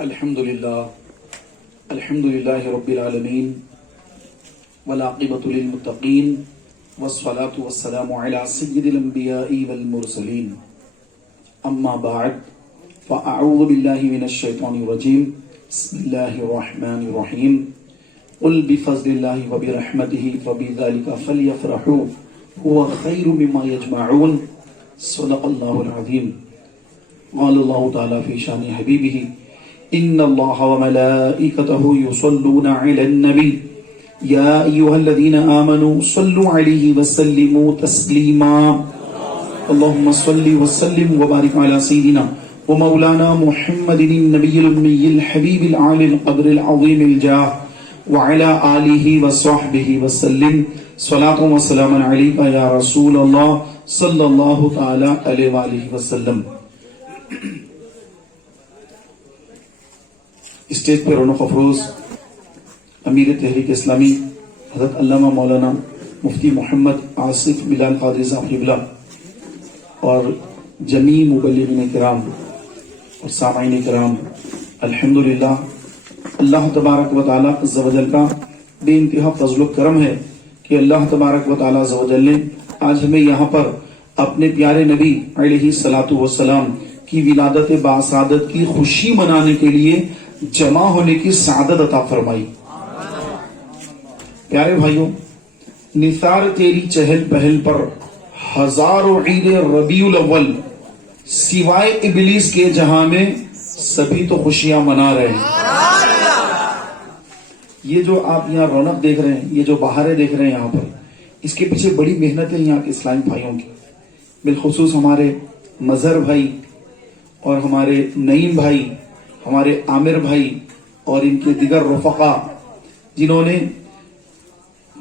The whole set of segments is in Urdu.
الحمد لله رب العالمين والعاقبة للمتقين والصلاة والسلام على سيد الأنبياء والمرسلين أما بعد فأعوذ بالله من الشيطان الرجيم بسم الله الرحمن الرحيم قل بفضل الله وبرحمته فبذلك فليفرحوا هو خير مما يجمعون صدق الله العظيم. قال الله تعالى في شان حبيبه إن الله وملائكته يصلون على النبي يا أيها الذين آمنوا صلوا عليه وسلموا تسليما اللهم صل وسلم وبارك على سيدنا ومولانا محمد النبي الأمي الحبيب العالي القدر العظيم الجاه وعلى آله وصحبه وسلم صلاة وسلام عليك يا رسول الله صلى الله تعالى عليه وآله وسلم. اسٹیج پر رونق افروز امیر تحریک اسلامی حضرت علامہ مولانا مفتی محمد آصف بلال قادری صاحب قبلہ اور جمیع مبلغین کرام اور سامعین کرام، الحمدللہ اللہ تبارک و تعالیٰ عز و جل کا بے انتہا فضل و کرم ہے کہ اللہ تبارک و تعالیٰ عز و جل نے آج ہمیں یہاں پر اپنے پیارے نبی علیہ الصلوۃ والسلام کی ولادت باسعادت کی خوشی منانے کے لیے جمع ہونے کی سعادت عطا فرمائی. پیارے بھائیوں، نثار تیری چہل پہل پر ہزاروں عید ربیع الاول سوائے ابلیس کے جہاں میں سبھی تو خوشیاں منا رہے ہیں. یہ جو آپ یہاں رونق دیکھ رہے ہیں، یہ جو بہاریں دیکھ رہے ہیں یہاں پر، اس کے پیچھے بڑی محنت ہے یہاں کے اسلامی بھائیوں کی، بالخصوص ہمارے مظہر بھائی اور ہمارے نعیم بھائی، ہمارے عامر بھائی اور ان کے دیگر رفقا، جنہوں نے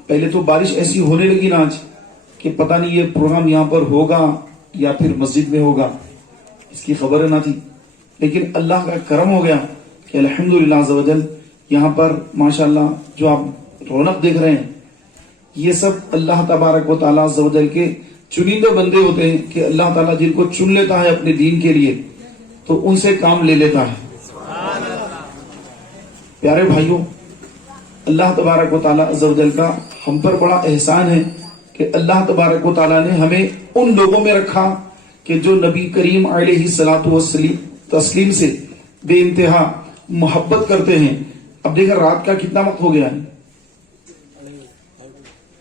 پہلے تو بارش ایسی ہونے لگی نا آج کہ پتہ نہیں یہ پروگرام یہاں پر ہوگا یا پھر مسجد میں ہوگا، اس کی خبر نہ تھی، لیکن اللہ کا کرم ہو گیا کہ الحمدللہ عز و جل یہاں پر ماشاءاللہ جو آپ رونق دیکھ رہے ہیں، یہ سب اللہ تبارک و تعالیٰ عز و جل کے چنندہ بندے ہوتے ہیں کہ اللہ تعالیٰ جن کو چن لیتا ہے اپنے دین کے لیے تو ان سے کام لے لیتا ہے. پیارے بھائیوں، اللہ تبارک و تعالیٰ عز و جل کا ہم پر بڑا احسان ہے کہ اللہ تبارک و تعالیٰ نے ہمیں ان لوگوں میں رکھا کہ جو نبی کریم علیہ الصلوۃ والتسلیم سے بے انتہا محبت کرتے ہیں. اب دیکھیں رات کا کتنا وقت ہو گیا ہے،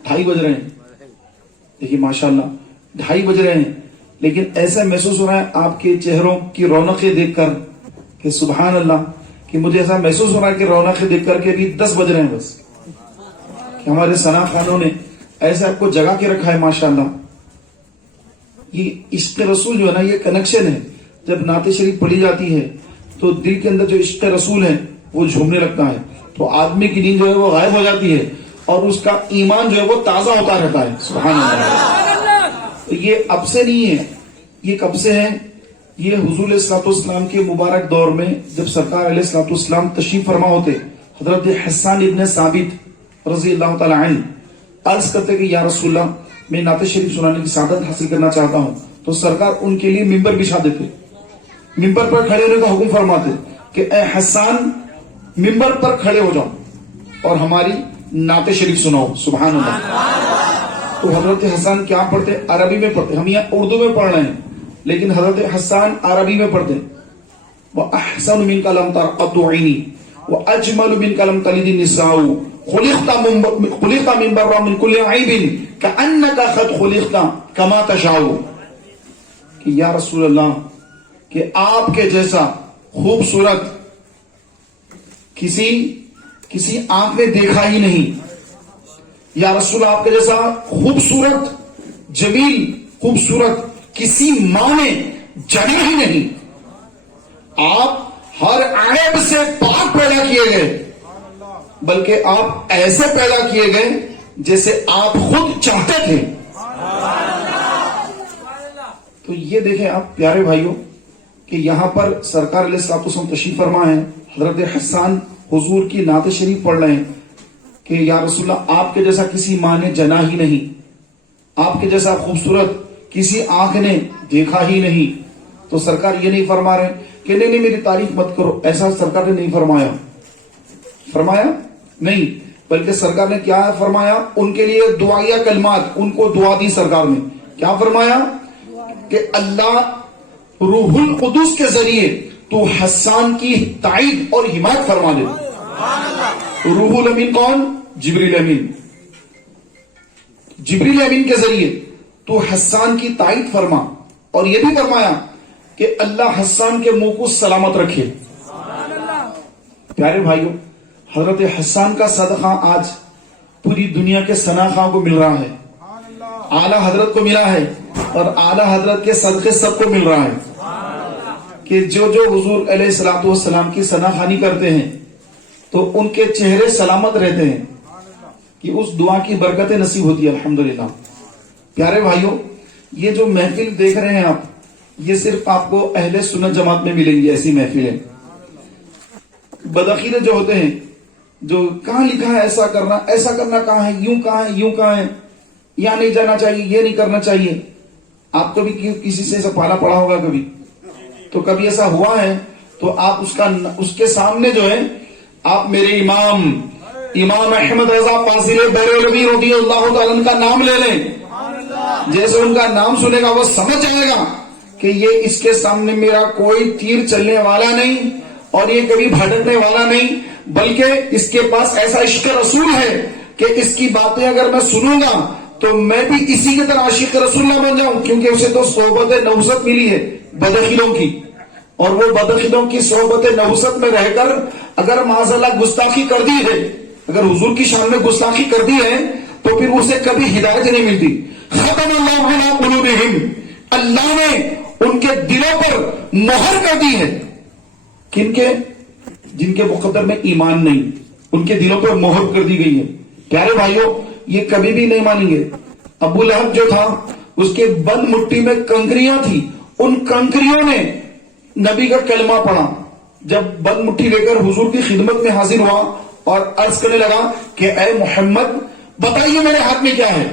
2:30 بج رہے ہیں. دیکھیے ماشاءاللہ 2:30 بج رہے ہیں، لیکن ایسا محسوس ہو رہا ہے آپ کے چہروں کی رونقیں دیکھ کر کہ سبحان اللہ، کہ مجھے ایسا محسوس ہو رہا ہے کہ رونقیں دیکھ کر کے ابھی 10 بج رہے ہیں بس، کہ ہمارے ثنا خانوں نے ایسے آپ کو جگہ کے رکھا ہے ماشاءاللہ. یہ عشق رسول جو ہے نا، یہ کنیکشن ہے. جب نعت شریف پڑھی جاتی ہے تو دل کے اندر جو عشق رسول ہے وہ جھومنے لگتا ہے، تو آدمی کی نیند جو ہے وہ غائب ہو جاتی ہے اور اس کا ایمان جو ہے وہ تازہ ہوتا رہتا ہے. سبحان اللہ. یہ اب سے نہیں ہے، یہ کب سے ہے؟ یہ حضور علیہ الصلوۃ والسلام کے مبارک دور میں جب سرکار علیہ الصلوۃ والسلام تشریف فرما ہوتے، حضرت حسان ابن ثابت رضی اللہ تعالی عنہ عرض کرتے کہ یا رسول اللہ، میں نعت شریف سنانے کی سعادت حاصل کرنا چاہتا ہوں. تو سرکار ان کے لیے ممبر بچھا دیتے، ممبر پر کھڑے ہونے کا حکم فرماتے کہ اے حسان ممبر پر کھڑے ہو جاؤ اور ہماری نعت شریف سناؤ. سبحان اللہ. تو حضرت حسان کیا پڑھتے؟ عربی میں پڑھتے. ہم یہاں اردو میں پڑھ رہے ہیں لیکن حضرت حسان عربی میں پڑھتے. وَأَحْسَنُ مِنْكَ لَمْ تَرْقَدُّ عَيْنِي وَأَجْمَلُ مِنْكَ لَمْ تَلِدِ النِّسَاءُ خُلِقْتَ مِنْ بَرٍّ مِنْ كُلِّ عَيْبٍ كَأَنَّكَ قَدْ خُلِقْتَ كَمَا تَشَاءُ. کہ یا رسول اللہ، کہ آپ کے جیسا خوبصورت کسی آنکھ نے دیکھا ہی نہیں. یا رسول اللہ، آپ کے جیسا خوبصورت جمیل خوبصورت کسی ماں نے جنا ہی نہیں. آپ ہر عیب سے پاک پیدا کیے گئے، بلکہ آپ ایسے پیدا کیے گئے جیسے آپ خود چاہتے تھے. تو یہ دیکھیں آپ پیارے بھائیوں کہ یہاں پر سرکار علیہ الصلوۃ والسلام تشریف فرما ہے، حضرت حسان حضور کی نعت شریف پڑھ رہے ہیں کہ یا رسول اللہ، آپ کے جیسا کسی ماں نے جنا ہی نہیں، آپ کے جیسا خوبصورت کسی آنکھ نے دیکھا ہی نہیں. تو سرکار یہ نہیں فرما رہے کہ نہیں میری تعریف مت کرو، ایسا سرکار نے نہیں فرمایا نہیں، بلکہ سرکار نے کیا فرمایا؟ ان کے لیے دعائیہ کلمات، ان کو دعا دی سرکار نے، کیا فرمایا؟ کہ اللہ روح القدس کے ذریعے تو حسان کی تائید اور حمایت فرما دے۔ روح الامین کون؟ جبریل امین، جبریل امین کے ذریعے تو حسان کی تائید فرما، اور یہ بھی فرمایا کہ اللہ حسان کے منہ کو سلامت رکھے۔ پیارے بھائیوں، حضرت حسان کا صدقہ آج پوری دنیا کے ثناءخواں کو مل رہا ہے، اعلیٰ حضرت کو ملا ہے، اور اعلیٰ حضرت کے صدقے سب کو مل رہا ہے کہ جو حضور علیہ الصلوۃ والسلام کی ثناءخوانی کرتے ہیں تو ان کے چہرے سلامت رہتے ہیں، کہ اس دعا کی برکتیں نصیب ہوتی ہے الحمدللہ۔ پیارے بھائیوں، یہ جو محفل دیکھ رہے ہیں آپ، یہ صرف آپ کو اہل سنت جماعت میں ملیں گی ایسی محفلیں۔ بدعقیدے جو ہوتے ہیں، جو کہاں لکھا ہے ایسا کرنا کہاں ہے، یوں کہاں ہے، یہاں نہیں جانا چاہیے، یہ نہیں کرنا چاہیے۔ آپ کو بھی کسی سے ایسا پالا پڑا ہوگا کبھی، تو کبھی ایسا ہوا ہے تو آپ اس کے سامنے جو ہے، آپ میرے امام احمد رضا فاضل بریلوی رضی اللہ تعالیٰ عنہ کا نام لے لیں، جیسے ان کا نام سنے گا وہ سمجھ جائے گا کہ یہ اس کے سامنے میرا کوئی تیر چلنے والا نہیں، اور یہ کبھی بھٹکنے والا نہیں، بلکہ اس کے پاس ایسا عشق رسول ہے کہ اس کی باتیں اگر میں سنوں گا تو میں بھی اسی کی طرح عاشق رسول اللہ بن جاؤں، کیونکہ اسے تو صحبت نوست ملی ہے بدعقیدوں کی، اور وہ بدعقیدوں کی صحبت نوست میں رہ کر اگر معاذ اللہ گستاخی کر دی ہے، اگر حضور کی شان میں گستاخی کر دی ہے، تو پھر اسے کبھی ہدایت نہیں ملتی۔ ختم اللہ علی قلوبہم، اللہ نے ان کے دلوں پر مہر کر دی ہے، کن کے؟ جن کے مقدر میں ایمان نہیں، ان کے دلوں پر مہر کر دی گئی ہے۔ پیارے بھائیوں، یہ کبھی بھی نہیں مانیں گے۔ ابو لہب جو تھا، اس کے بند مٹی میں کنکریاں تھی، ان کنکریوں نے نبی کا کلمہ پڑھا۔ جب بند مٹھی لے کر حضور کی خدمت میں حاضر ہوا اور عرض کرنے لگا کہ اے محمد بتائیے میرے ہاتھ میں کیا ہے،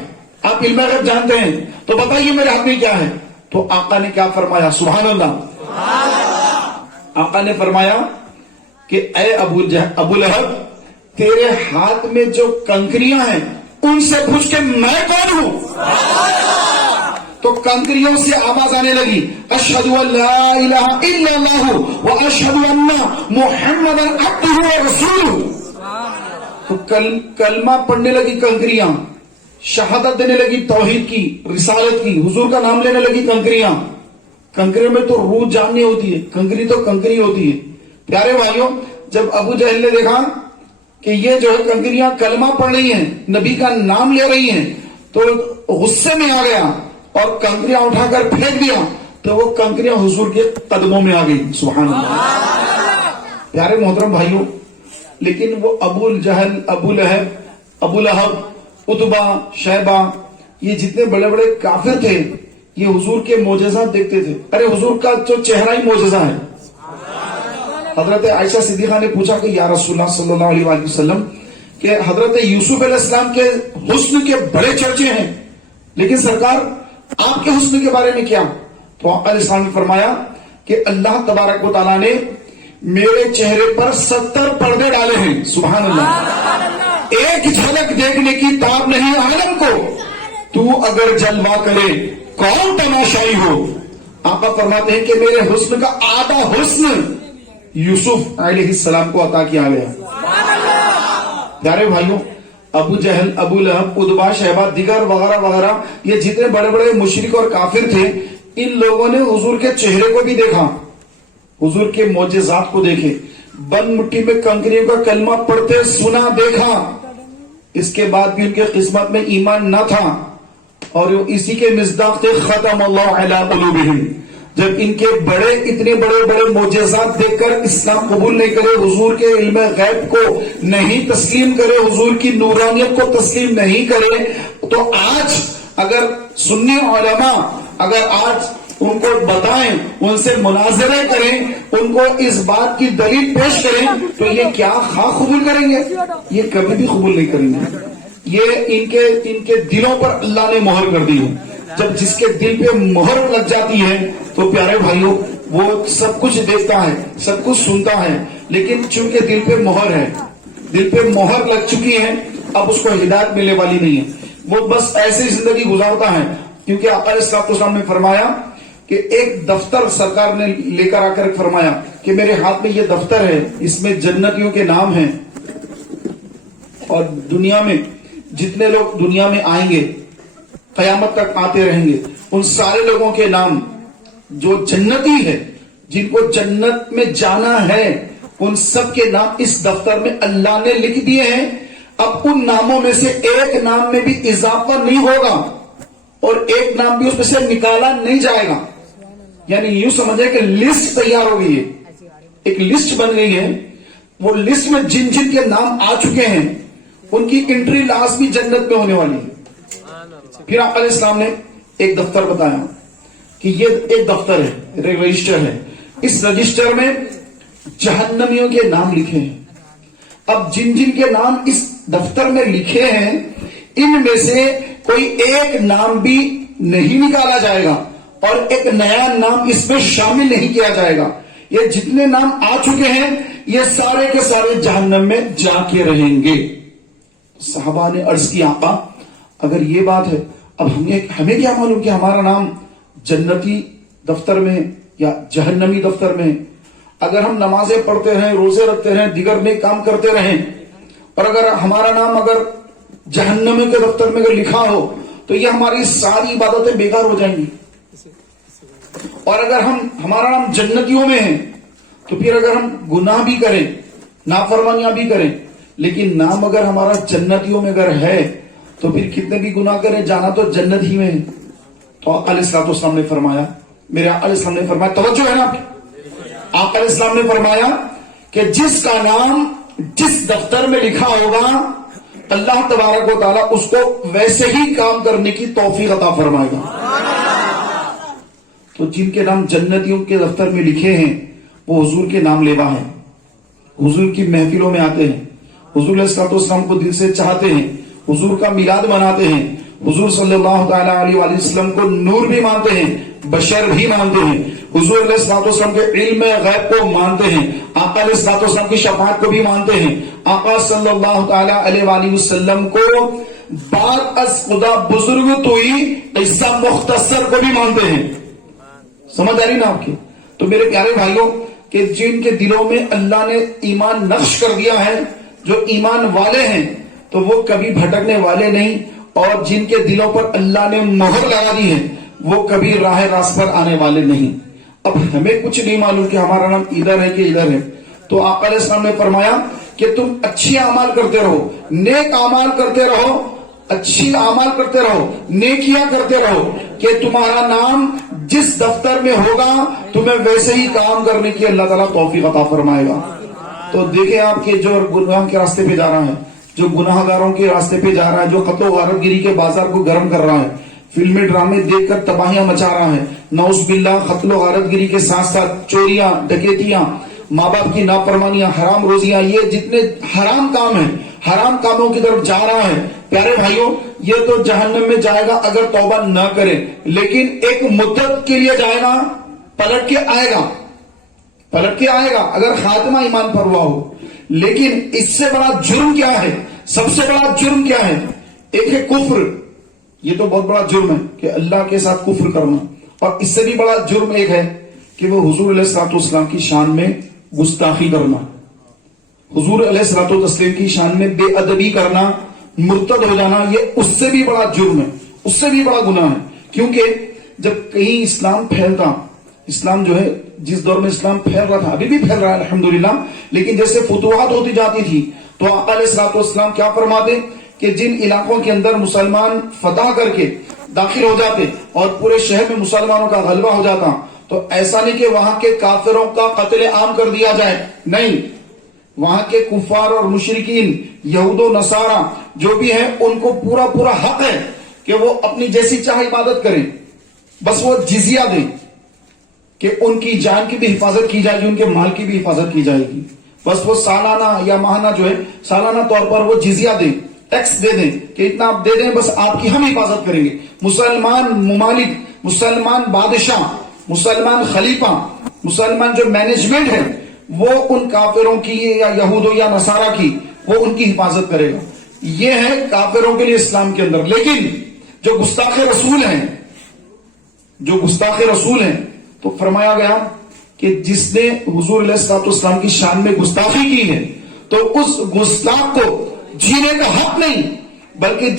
آپ علم غیب جانتے ہیں تو بتائیے میرے ہاتھ میں کیا ہے۔ تو آقا نے کیا فرمایا؟ سبحان اللہ، آقا نے فرمایا کہ اے ابو لہب، تیرے ہاتھ میں جو کنکریاں ہیں ان سے پوچھ کے میں کون ہوں؟ تو کنکریوں سے آواز آنے لگی، اشہد ان لا الہ الا اللہ واشہد ان محمدا عبدہ ورسولہ۔ تو کلمہ پڑھنے لگی کنکریاں، شہادت دینے لگی توحید کی، رسالت کی، حضور کا نام لینے لگی کنکریاں۔ کنکریوں میں تو روح جان نہیں ہوتی ہے، کنکری تو کنکری ہوتی ہے۔ پیارے بھائیوں، جب ابو جہل نے دیکھا کہ یہ جو ہے کنکریاں کلمہ پڑھ رہی ہیں، نبی کا نام لے رہی ہیں، تو غصے میں آ گیا اور کنکریاں اٹھا کر پھینک دیا، تو وہ کنکریاں حضور کے قدموں میں آ گئی۔ سبحان اللہ۔ پیارے محترم بھائیوں، لیکن وہ ابو جہل، ابو لہب، عتبہ، شیبہ، یہ جتنے بڑے بڑے کافر تھے، یہ حضور کے معجزات دیکھتے تھے۔ ارے حضور کا جو چہرہ ہی معجزہ ہے۔ حضرت عائشہ صدیقہ نے پوچھا کہ یا رسول اللہ صلی اللہ علیہ وسلم، کہ حضرت یوسف علیہ السلام کے حسن کے بڑے چرچے ہیں، لیکن سرکار آپ کے حسن کے بارے میں کیا؟ تو آقا علیہ السلام نے فرمایا کہ اللہ تبارک و تعالیٰ نے میرے چہرے پر 70 پردے ڈالے ہیں۔ سبحان اللہ۔ ایک جھلک دیکھنے کی تاب نہیں عالم کو، تو اگر جلوہ کرے کون تماشائی ہو۔ آقا فرماتے ہیں کہ میرے حسن کا آدھا حسن یوسف علیہ السلام کو عطا کیا گیا۔ پیارے بھائیوں، ابو جہل، ابو لہب، عتبہ، شیبہ، دیگر وغیرہ وغیرہ، یہ جتنے بڑے بڑے مشرک اور کافر تھے، ان لوگوں نے حضور کے چہرے کو بھی دیکھا، حضور کے معجزات کو دیکھے، بند مٹی میں کنکریوں کا کلمہ پڑھتے سنا، دیکھا، اس کے بعد بھی ان کے قسمت میں ایمان نہ تھا، اور اسی کے مصداق تھے ختم اللہ علی قلوبہم۔ جب ان کے اتنے بڑے بڑے معجزات دیکھ کر اسلام قبول نہیں کرے، حضور کے علم غیب کو نہیں تسلیم کرے، حضور کی نورانیت کو تسلیم نہیں کرے، تو آج اگر سنی علماء اگر آج ان کو بتائیں، ان سے مناظرے کریں، ان کو اس بات کی دلیل پیش کریں، تو یہ کیا خواہ قبول کریں گے؟ یہ کبھی بھی قبول نہیں کریں گے۔ یہ ان کے دلوں پر اللہ نے مہر کر دی ہے۔ جب جس کے دل پہ مہر لگ جاتی ہے تو پیارے بھائیوں وہ سب کچھ دیکھتا ہے، سب کچھ سنتا ہے، لیکن چونکہ دل پہ مہر ہے، دل پہ مہر لگ چکی ہے، اب اس کو ہدایت ملنے والی نہیں ہے، وہ بس ایسے زندگی گزارتا ہے. کیونکہ آقا علیہ الصلوۃ والسلام نے فرمایا کہ ایک دفتر سرکار نے لے کر آ کر فرمایا کہ میرے ہاتھ میں یہ دفتر ہے، اس میں جنتیوں کے نام ہیں، اور دنیا میں جتنے لوگ دنیا میں آئیں گے قیامت تک آتے رہیں گے، ان سارے لوگوں کے نام جو جنتی ہے، جن کو جنت میں جانا ہے، ان سب کے نام اس دفتر میں اللہ نے لکھ دیے ہیں. اب ان ناموں میں سے ایک نام میں بھی اضافہ نہیں ہوگا اور ایک نام بھی اس میں سے نکالا نہیں جائے گا. یعنی یوں سمجھے کہ لسٹ تیار ہو گئی ہے، ایک لسٹ بن گئی ہے، وہ لسٹ میں جن جن کے نام آ چکے ہیں ان کی انٹری لازمی جنت میں ہونے والی ہے. پھر آقا علیہ السلام نے ایک دفتر بتایا کہ یہ ایک دفتر ہے، رجسٹر ہے، اس رجسٹر میں جہنمیوں کے نام لکھے ہیں. اب جن جن کے نام اس دفتر میں لکھے ہیں ان میں سے کوئی ایک نام بھی نہیں نکالا جائے گا اور ایک نیا نام اس میں شامل نہیں کیا جائے گا. یہ جتنے نام آ چکے ہیں یہ سارے کے سارے جہنم میں جا کے رہیں گے. صحابہ نے عرض کی آقا اگر یہ بات ہے اب ہمیں کیا معلوم کہ ہمارا نام جنتی دفتر میں یا جہنمی دفتر میں؟ اگر ہم نمازیں پڑھتے رہیں، روزے رکھتے رہیں، دیگر نیک کام کرتے رہیں اور اگر ہمارا نام اگر جہنمی کے دفتر میں اگر لکھا ہو تو یہ ہماری ساری عبادتیں بیکار ہو جائیں گی. اور اگر ہمارا نام جنتیوں میں ہے تو پھر اگر ہم گناہ بھی کریں، نافرمانیاں بھی کریں، لیکن نام اگر ہمارا جنتیوں میں اگر ہے تو پھر کتنے بھی گناہ کریں جانا تو جنت ہی میں ہے. تو آقا علیہ الصلوۃ والسلام نے فرمایا، میرے آقا علیہ السلام نے فرمایا، توجہ ہے نا آپ کی، آقا علیہ السلام نے فرمایا کہ جس کا نام جس دفتر میں لکھا ہوگا اللہ تبارک و تعالیٰ اس کو ویسے ہی کام کرنے کی توفیق عطا فرمائے گا. تو جن کے نام جنتیوں کے دفتر میں لکھے ہیں وہ حضور کے نام لیوا ہیں، حضور کی محفلوں میں آتے ہیں، حضور علیہ الصلوۃ والسلام کو دل سے چاہتے ہیں، حضور کا میلاد مناتے ہیں، حضور صلی اللہ تعالی علیہ وآلہ وسلم کو نور بھی مانتے ہیں، بشر بھی مانتے ہیں، حضور علیہ الصلوۃ والسلام کے علم غیب کو مانتے ہیں، آقا علیہ الصلوۃ والسلام کی شفاعت کو بھی مانتے ہیں، آقا صلی اللہ تعالی علیہ وآلہ وسلم کو بعد از خدا بزرگ توئی قصہ مختصر کو بھی مانتے ہیں. سمجھ آ رہی نا آپ کی؟ تو میرے پیارے بھائیوں کہ جن کے دلوں میں اللہ نے ایمان نقش کر دیا ہے، جو ایمان والے ہیں تو وہ کبھی بھٹکنے والے نہیں، اور جن کے دلوں پر اللہ نے مہر لگا دی ہے وہ کبھی راہ راست پر آنے والے نہیں. اب ہمیں کچھ نہیں معلوم کہ ہمارا نام ادھر ہے کہ ادھر ہے. تو آقا علیہ السلام نے فرمایا کہ تم اچھی اعمال کرتے رہو، نیک اعمال کرتے رہو، اچھی اعمال کرتے رہو، نیکیاں کرتے رہو کہ تمہارا نام جس دفتر میں ہوگا تمہیں ویسے ہی کام کرنے کی اللہ تعالیٰ توفیق عطا فرمائے گا. تو دیکھیں آپ کے جو گناہ کے راستے پہ جا رہا ہے، جو گناہ گاروں کے راستے پہ جا رہا ہے، جو قتل و غارت گیری کے بازار کو گرم کر رہا ہے، فلمیں ڈرامے دیکھ کر تباہیاں مچا رہا ہے، نعوذ باللہ قتل و غارت گیری کے ساتھ ساتھ چوریاں، ڈکیتیاں، ماں باپ کی نافرمانیاں، حرام روزیاں، یہ جتنے حرام کام ہیں، حرام کاموں کی طرف جا رہا ہے، پیارے بھائیوں یہ تو جہنم میں جائے گا اگر توبہ نہ کرے. لیکن ایک مدت کے لیے جائے گا، پلٹ کے آئے گا، پلٹ کے آئے گا اگر خاتمہ ایمان پر ہوا ہو. لیکن اس سے بڑا جرم کیا ہے؟ سب سے بڑا جرم کیا ہے؟ ایک ہے کفر، یہ تو بہت بڑا جرم ہے کہ اللہ کے ساتھ کفر کرنا، اور اس سے بھی بڑا جرم ایک ہے کہ وہ حضور علیہ الصلوۃ والسلام کی شان میں گستاخی کرنا، حضور علیہ الصلوۃ والسلام کی شان میں بے ادبی کرنا، مرتد ہو جانا، یہ اس سے بھی بڑا جرم ہے، اس سے بھی بڑا گناہ ہے. کیونکہ جب کہیں اسلام پھیلتا، اسلام جو ہے جس دور میں اسلام پھیل رہا تھا، ابھی بھی پھیل رہا ہے الحمدللہ، لیکن جیسے فتوحات ہوتی جاتی تھی تو آقا علیہ الصلوۃ والسلام کیا فرماتے کہ جن علاقوں کے اندر مسلمان فتح کر کے داخل ہو جاتے اور پورے شہر میں مسلمانوں کا غلبہ ہو جاتا تو ایسا نہیں کہ وہاں کے کافروں کا قتل عام کر دیا جائے، نہیں، وہاں کے کفار اور مشرکین، یہود و نصارہ جو بھی ہیں ان کو پورا پورا حق ہے کہ وہ اپنی جیسی چاہے عبادت کریں، بس وہ جزیہ دیں کہ ان کی جان کی بھی حفاظت کی جائے گی، ان کے مال کی بھی حفاظت کی جائے گی. بس وہ سالانہ یا ماہانہ جو ہے سالانہ طور پر وہ جزیہ دیں، ٹیکس دے دیں کہ اتنا آپ دے دیں، بس آپ کی ہم حفاظت کریں گے. مسلمان ممالک، مسلمان بادشاہ، مسلمان خلیفہ، مسلمان جو مینجمنٹ ہے وہ ان کافروں کی یا یہودوں یا نصارہ کی وہ ان کی حفاظت کرے گا. یہ ہے کافروں کے لیے اسلام کے اندر. لیکن جو گستاخ رسول ہیں، جو گستاخ رسول ہیں، تو فرمایا گیا کہ جس نے حضور علیہ الصلوۃ والسلام کی شان میں گستاخی کی ہے تو اس گستاخ کو جینے کا حق نہیں، بلکہ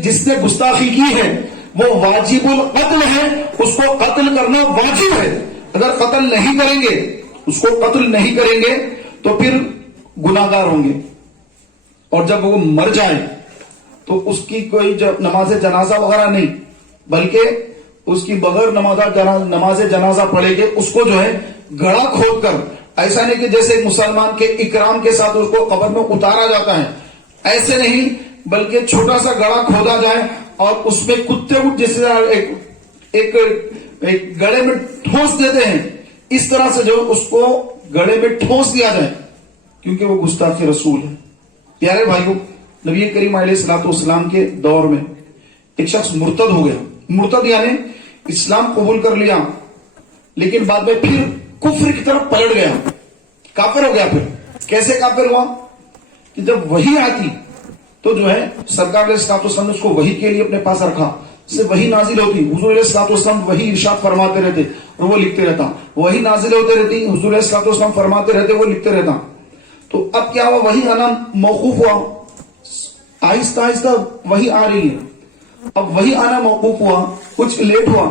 جس نے گستاخی کی ہے وہ واجب القتل ہے، اس کو قتل کرنا واجب ہے. اگر قتل نہیں کریں گے، اس کو قتل نہیں کریں گے تو پھر گناہگار ہوں گے، اور جب وہ مر جائے تو اس کی کوئی نماز جنازہ وغیرہ نہیں، بلکہ اس کی بغیر نماز جنازہ پڑھے گے. اس کو جو ہے گڑھا کھود کر، ایسا نہیں کہ جیسے مسلمان کے اکرام کے ساتھ اس کو قبر میں اتارا جاتا ہے، ایسے نہیں، بلکہ چھوٹا سا گڑھا کھودا جائے اور اس میں کتے جیسے ایک گڑھے میں ٹھوس دیتے ہیں، اس طرح سے جو اس کو گڑھے میں ٹھوس دیا جائے، کیونکہ وہ گستاخ رسول ہے. پیارے بھائیوں، نبی کریم علیہ الصلوۃ والسلام کے دور میں ایک شخص مرتد ہو گیا. مرتد یعنی اسلام قبول کر لیا لیکن بعد میں پھر کفر کی طرف پلٹ گیا، کافر ہو گیا. پھر کیسے کافر ہوا کہ جب وحی آتی تو جو ہے سرکار علیہ الصلوۃ والسلام نے اس کو وحی کے لیے اپنے پاس رکھا، سے وحی نازل ہوتی، حضور علیہ الصلوۃ والسلام وحی ارشاد فرماتے رہتے اور وہ لکھتے رہتا، وحی نازل ہوتے رہتی، حضور علیہ الصلوۃ والسلام فرماتے رہتے، وہ لکھتے رہتا. تو اب کیا ہوا، وحی آنا موقوف ہوا، آہستہ آہستہ وحی آ رہی ہے. اب وحی آنا موقوف ہوا، کچھ لیٹ ہوا،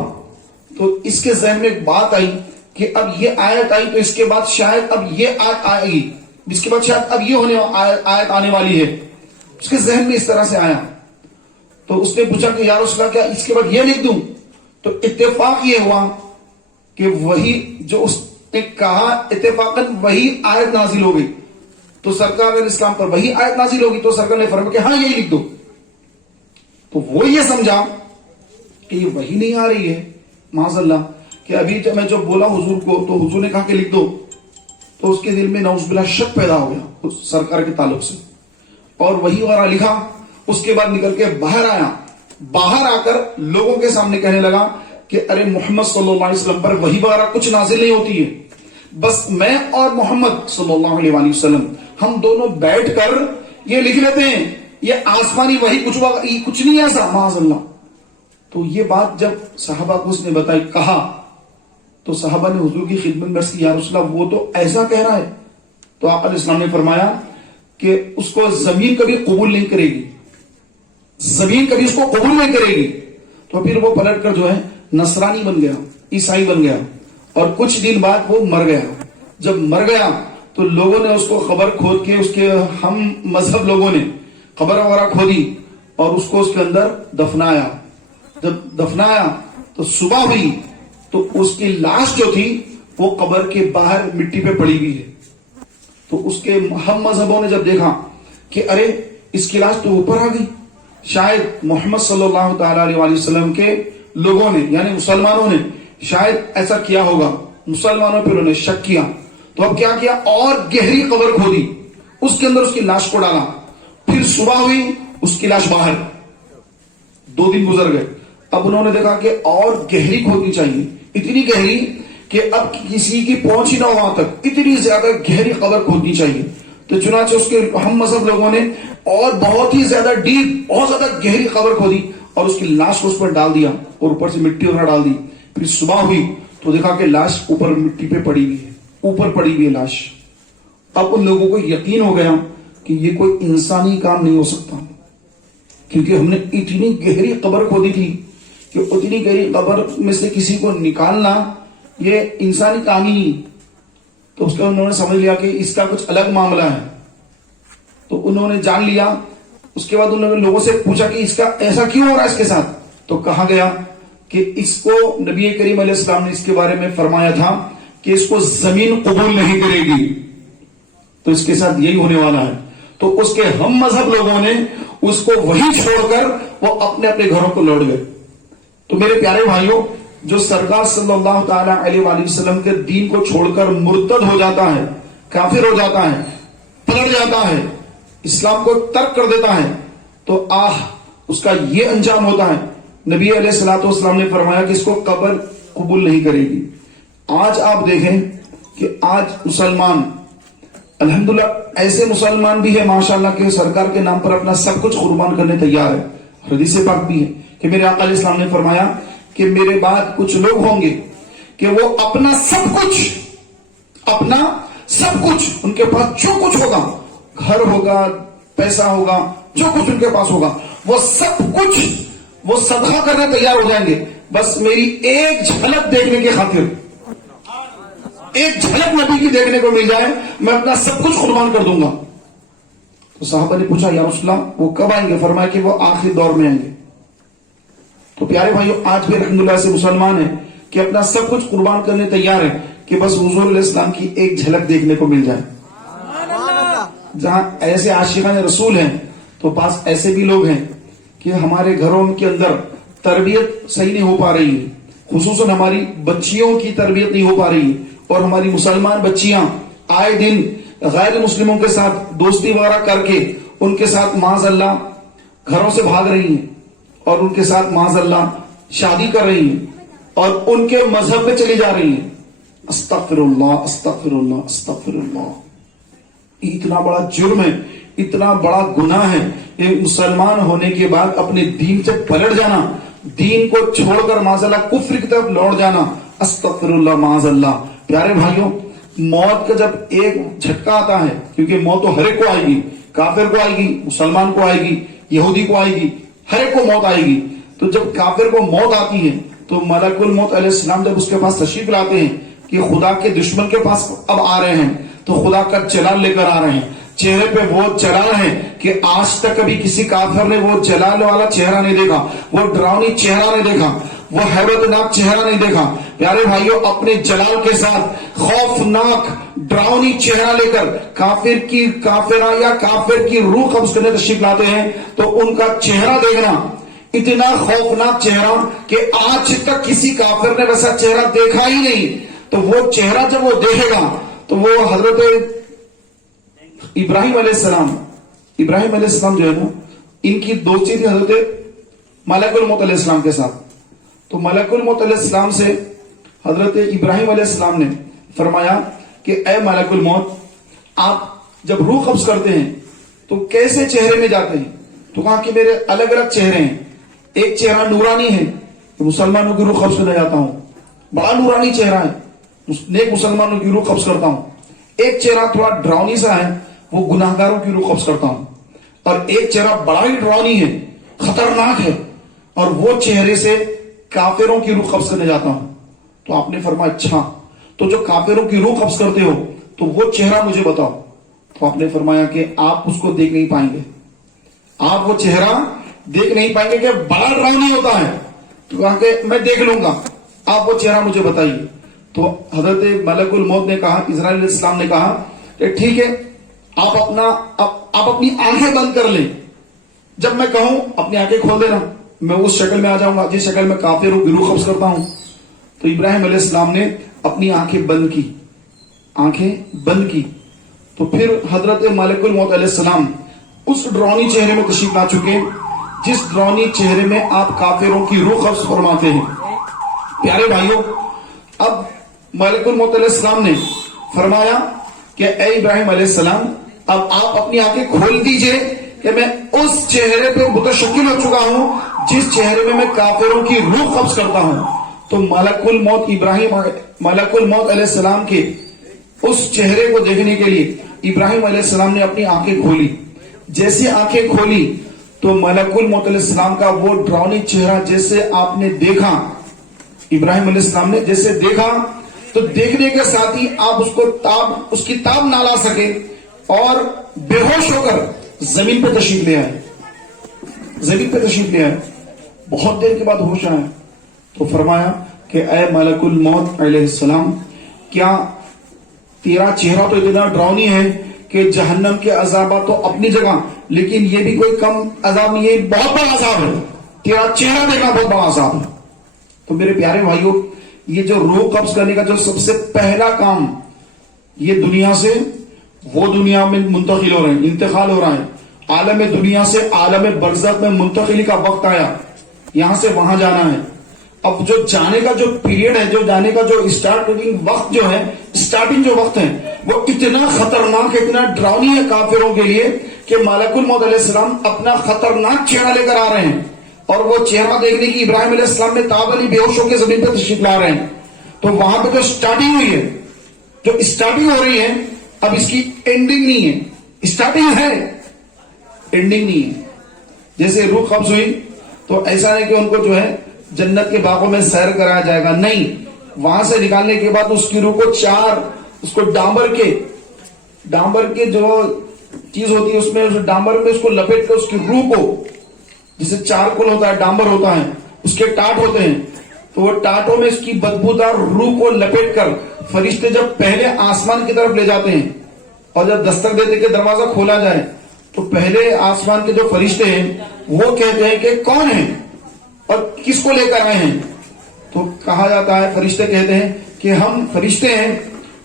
تو اس کے ذہن میں ایک بات آئی کہ اب یہ آیت آئی تو اس کے بعد شاید اب یہ آیت آئے گی، اس کے بعد شاید اب یہ آیت آنے والی ہے. اس کے ذہن میں اس طرح سے آیا تو اس نے پوچھا کہ یا رسول اللہ کیا اس کے بعد یہ لکھ دوں؟ تو اتفاق یہ ہوا کہ وہی جو اس نے کہا اتفاقاً وہی آیت نازل ہو گئی. تو سرکار علیہ السلام پر وہی آیت نازل ہوگی تو سرکار نے فرمایا کہ ہاں یہی لکھ دو. تو وہ یہ سمجھا کہ یہ وہی نہیں آ رہی ہے معاذ اللہ، کہ ابھی جب میں بولا حضور کو تو حضور نے کہا کہ لکھ دو، تو اس کے دل میں نعوذ باللہ شک پیدا ہو گیا اس سرکار کے تعلق سے، اور وہی وغیرہ لکھا. اس کے بعد نکل کے باہر آیا، باہر آ کر لوگوں کے سامنے کہنے لگا کہ ارے محمد صلی اللہ علیہ وسلم پر وحی وغیرہ کچھ نازل نہیں ہوتی ہے، بس میں اور محمد صلی اللہ علیہ وسلم ہم دونوں بیٹھ کر یہ لکھ لیتے ہیں، یہ آسمانی وحی کچھ نہیں ایسا معاذ اللہ. تو یہ بات جب صحابہ کو اس نے بتائی، کہا، تو صحابہ نے حضور کی خدمت میں عرض کی یا رسول اللہ وہ تو ایسا کہہ رہا ہے. تو آپ علیہ السلام نے فرمایا کہ اس کو زمین کبھی قبول نہیں کرے گی، زمین کبھی اس کو قبول نہیں کرے گی. تو پھر وہ پلٹ کر جو ہے نصرانی بن گیا، عیسائی بن گیا، اور کچھ دن بعد وہ مر گیا. جب مر گیا تو لوگوں نے اس کو قبر کھود کے، اس کے ہم مذہب لوگوں نے قبر وغیرہ کھودی اور اس کو اس کے اندر دفنایا. جب دفنایا تو صبح ہوئی تو اس کی لاش جو تھی وہ قبر کے باہر مٹی پہ پڑی ہوئی ہے. تو اس کے ہم مذہبوں نے جب دیکھا کہ ارے اس کی لاش تو اوپر آ گئی، شاید محمد صلی اللہ تعالی علیہ وسلم کے لوگوں نے یعنی مسلمانوں نے شاید ایسا کیا ہوگا. مسلمانوں پہ انہوں نے شک کیا تو اب کیا کیا، اور گہری قبر کھودی، اس کے اندر اس کی لاش کو ڈالا. پھر صبح ہوئی اس کی لاش باہر. 2 دن گزر گئے. اب انہوں نے دیکھا کہ اور گہری کھودنی چاہیے، اتنی گہری کہ اب کسی کی پہنچ ہی نہ ہو وہاں تک، اتنی زیادہ گہری قبر کھودنی چاہیے. تو چنانچہ اس کے ہم مذہب لوگوں نے اور بہت ہی زیادہ ڈیپ، بہت زیادہ گہری قبر کھودی اور اس کی لاش کو اس پر ڈال دیا اور اوپر سے مٹی وغیرہ ڈال دی. پھر صبح ہوئی تو دیکھا کہ لاش اوپر مٹی پہ پڑی ہوئی ہے، اوپر پڑی ہوئی ہے لاش. اب ان لوگوں کو یقین ہو گیا کہ یہ کوئی انسانی کام نہیں ہو سکتا، کیونکہ ہم نے اتنی گہری قبر کھودی تھی کہ اتنی گہری قبر میں سے کسی کو نکالنا یہ انسانی کام ہی نہیں. تو اس کا انہوں نے سمجھ لیا کہ اس کا کچھ الگ معاملہ ہے. تو انہوں نے جان لیا. اس کے بعد انہوں نے لوگوں سے پوچھا کہ اس کا ایسا کیوں ہو رہا ہے اس کے ساتھ. تو کہا گیا کہ اس کو نبی کریم علیہ السلام نے اس کے بارے میں فرمایا تھا کہ اس کو زمین قبول نہیں کرے گی، تو اس کے ساتھ یہی ہونے والا ہے. تو اس کے ہم مذہب لوگوں نے اس کو وہی چھوڑ کر وہ اپنے اپنے گھروں کو لوٹ گئے. تو میرے پیارے بھائیوں، جو سرکار صلی اللہ تعالی علیہ وآلہ وسلم کے دین کو چھوڑ کر مرتد ہو جاتا ہے، کافر ہو جاتا ہے، پلٹ جاتا ہے، اسلام کو ترک کر دیتا ہے، تو اس کا یہ انجام ہوتا ہے. نبی علیہ الصلوۃ والسلام نے فرمایا کہ اس کو قبر قبول نہیں کرے گی. آج آپ دیکھیں کہ آج مسلمان الحمدللہ ایسے مسلمان بھی ہے ماشاءاللہ کہ سرکار کے نام پر اپنا سب کچھ قربان کرنے تیار ہے. حدیث پاک بھی ہے کہ میرے آقا علیہ السلام نے فرمایا کہ میرے بعد کچھ لوگ ہوں گے کہ وہ اپنا سب کچھ ان کے پاس جو کچھ ہوگا، گھر ہوگا، پیسہ ہوگا، جو کچھ ان کے پاس ہوگا، وہ سب کچھ وہ صدقہ کرنے تیار ہو جائیں گے، بس میری ایک جھلک دیکھنے کی خاطر، ایک جھلک نبی کی دیکھنے کو مل جائے میں اپنا سب کچھ قربان کر دوں گا. تو صحابہ نے پوچھا یا رسول اللہ وہ کب آئیں گے؟ فرمایا کہ وہ آخری دور میں آئیں گے. تو پیارے بھائیو آج بھی الحمدللہ سے مسلمان ہیں کہ اپنا سب کچھ قربان کرنے تیار ہیں کہ بس حضور علیہ السلام کی ایک جھلک دیکھنے کو مل جائے. جہاں ایسے عاشقان رسول ہیں تو پاس ایسے بھی لوگ ہیں کہ ہمارے گھروں کے اندر تربیت صحیح نہیں ہو پا رہی ہے، خصوصاً ہماری بچیوں کی تربیت نہیں ہو پا رہی ہے، اور ہماری مسلمان بچیاں آئے دن غیر مسلموں کے ساتھ دوستی وغیرہ کر کے ان کے ساتھ معاذ اللہ گھروں سے بھاگ رہی ہیں اور ان کے ساتھ معاذ اللہ شادی کر رہی ہیں اور ان کے مذہب پہ چلی جا رہی ہیں. استغفر اللہ استغفر اللہ استغفر اللہ. اتنا بڑا جرم ہے، اتنا بڑا گناہ ہے. ایک مسلمان ہونے کے بعد اپنے دین سے پلٹ جانا، دین کو چھوڑ کر معاذ اللہ کفر کی طرف لوٹ جانا. استغفر اللہ معاذ اللہ. پیارے بھائیوں موت کا جب ایک جھٹکا آتا ہے، کیونکہ موت تو ہر ایک کو آئے گی، کافر کو آئے گی، مسلمان کو آئے گی، یہودی کو آئے گی، ہر ایک کو موت آئے گی. تو جب کافر کو موت آتی ہے تو ملک الموت علیہ السلام جب اس کے پاس تشریف لاتے ہیں کہ خدا کے دشمن کے پاس اب آ رہے ہیں تو خدا کا جلال لے کر آ رہے ہیں. چہرے پہ وہ جلال ہے کہ آج تک کبھی کسی کافر نے وہ جلال والا چہرہ نہیں دیکھا، وہ ڈراؤنی چہرہ نہیں دیکھا، وہ حیرتناک چہرہ نہیں دیکھا. پیارے بھائیوں اپنے جلال کے ساتھ خوفناک ڈراؤنی چہرہ لے کر کافرہ یا کافر کی روح قبض کرنے تشریف لاتے ہیں تو ان کا چہرہ دیکھنا اتنا خوفناک چہرہ کہ آج تک کسی کافر نے ویسا چہرہ دیکھا ہی نہیں. تو وہ چہرہ جب وہ دیکھے گا تو وہ حضرت ابراہیم علیہ السلام جو ہے نا ان کی دوستی تھی حضرت ملک الموت علیہ السلام کے ساتھ. تو ملک الموت علیہ السلام سے حضرت ابراہیم علیہ السلام نے فرمایا کہ اے ملک الموت آپ جب روح قبض کرتے ہیں تو کیسے چہرے میں جاتے ہیں؟ تو کہا کہ میرے الگ الگ چہرے ہیں. ایک چہرہ نورانی ہے کہ مسلمانوں کی روح قبض کرنے جاتا ہوں، بڑا نورانی چہرہ ہے، نیک مسلمانوں کی روح قبض کرتا ہوں. ایک چہرہ تھوڑا ڈراؤنی سا ہے، وہ گناہگاروں کی روح قبض کرتا ہوں. اور ایک چہرہ بڑا ہی ڈراؤنی ہے، خطرناک ہے، اور وہ چہرے سے کافروں کی روح قبض کرنے جاتا ہوں. تو آپ نے فرمایا اچھا تو جو کافروں کی روح قبض کرتے ہو تو وہ چہرہ مجھے بتاؤ. تو آپ نے فرمایا کہ آپ اس کو دیکھ نہیں پائیں گے، آپ وہ چہرہ دیکھ نہیں پائیں گے کہ بڑا ڈراؤنی ہوتا ہے. تو کہا کہ میں دیکھ لوں گا، آپ وہ چہرہ مجھے بتائیے. تو حضرت ملک الموت نے کہا، اسرائیل علیہ السلام نے کہا کہ ٹھیک ہے آپ اپنی آنکھیں بند کر لیں، جب میں کہوں اپنی آنکھیں کھول دینا، میں اس شکل میں آ جاؤں گا جس شکل میں کافروں کی روح قبض کرتا ہوں. تو ابراہیم علیہ السلام نے اپنی آنکھیں بند کی. تو پھر حضرت ملک الموت علیہ السلام اس ڈراؤنی چہرے میں تشریف لا چکے جس ڈراؤنی چہرے میں آپ کافروں کی روح قبض فرماتے ہیں. پیارے بھائیوں اب ملک الموت علیہ السلام نے فرمایا کہ اے ابراہیم علیہ السلام اب آپ اپنی آنکھیں کھول دیجئے کہ میں اس چہرے پہ متشکل ہو چکا ہوں جس چہرے میں کافروں کی روح قبض کرتا ہوں. تو ملک الموت علیہ السلام کے اس چہرے کو دیکھنے کے لیے ابراہیم علیہ السلام نے اپنی آنکھیں کھولی. جیسے آنکھیں کھولی تو ملک الموت علیہ السلام کا وہ ڈراؤنی چہرہ جیسے آپ نے دیکھا، ابراہیم علیہ السلام نے جیسے دیکھا تو دیکھنے کے ساتھ ہی آپ اس کی تاب نہ لا سکے اور بے ہوش ہو کر زمین پہ تشریف لے آئے. بہت دیر کے بعد ہوش آئے تو فرمایا کہ اے ملک الموت علیہ السلام کیا تیرا چہرہ تو اتنا ڈراؤنی ہے کہ جہنم کے عذابات تو اپنی جگہ، لیکن یہ بھی کوئی کم عذاب نہیں، یہ بہت بڑا عذاب ہے، تیرا چہرہ دیکھنا بہت بڑا عذاب ہے. تو میرے پیارے بھائیوں یہ جو روح قبض کرنے کا جو سب سے پہلا کام، یہ دنیا سے وہ دنیا میں منتقل ہو رہے ہیں، انتقال ہو رہا ہے. عالم دنیا سے عالم برزخ میں منتقلی کا وقت آیا، یہاں سے وہاں جانا ہے۔ اب جو جانے کا جو پیریڈ ہے، جو جانے کا جو اسٹارٹنگ وقت جو ہے، اسٹارٹنگ جو وقت ہے وہ اتنا خطرناک، اتنا ڈراؤنی ہے کافروں کے لیے کہ ملک الموت علیہ السلام اپنا خطرناک چہرہ لے کر آ رہے ہیں، اور وہ چہرہ دیکھنے کی ابراہیم علیہ السلام نے تاب علی بے ہوش ہو کے زمین پہ تشریف لا رہے ہیں۔ تو وہاں پہ جو اسٹارٹنگ ہوئی ہے، جو اسٹارٹنگ ہو رہی ہے، اب اس کی اینڈنگ نہیں ہے، اسٹارٹنگ ہے، اینڈنگ نہیں ہے۔ جیسے روح قبض ہوئی تو ایسا نہیں کہ ان کو جو ہے جنت کے باغوں میں سیر کرایا جائے گا، نہیں، وہاں سے نکالنے کے بعد اس کی روح کو اس کو ڈامبر کے جو چیز ہوتی ہے اس میں ڈامبر میں اس کو لپیٹ کر اس کی روح کو، جسے چارکول ہوتا ہے، ڈامبر ہوتا ہے، اس کے ٹاٹ ہوتے ہیں، تو وہ ٹاٹوں میں اس کی بدبودار روح کو لپیٹ کر فرشتے جب پہلے آسمان کی طرف لے جاتے ہیں، اور جب دستک دیتے کہ دروازہ کھولا جائے تو پہلے آسمان کے جو فرشتے ہیں وہ کہتے ہیں کہ کون ہیں اور کس کو لے کر آئے ہیں؟ تو کہا جاتا ہے، فرشتے کہتے ہیں کہ ہم فرشتے ہیں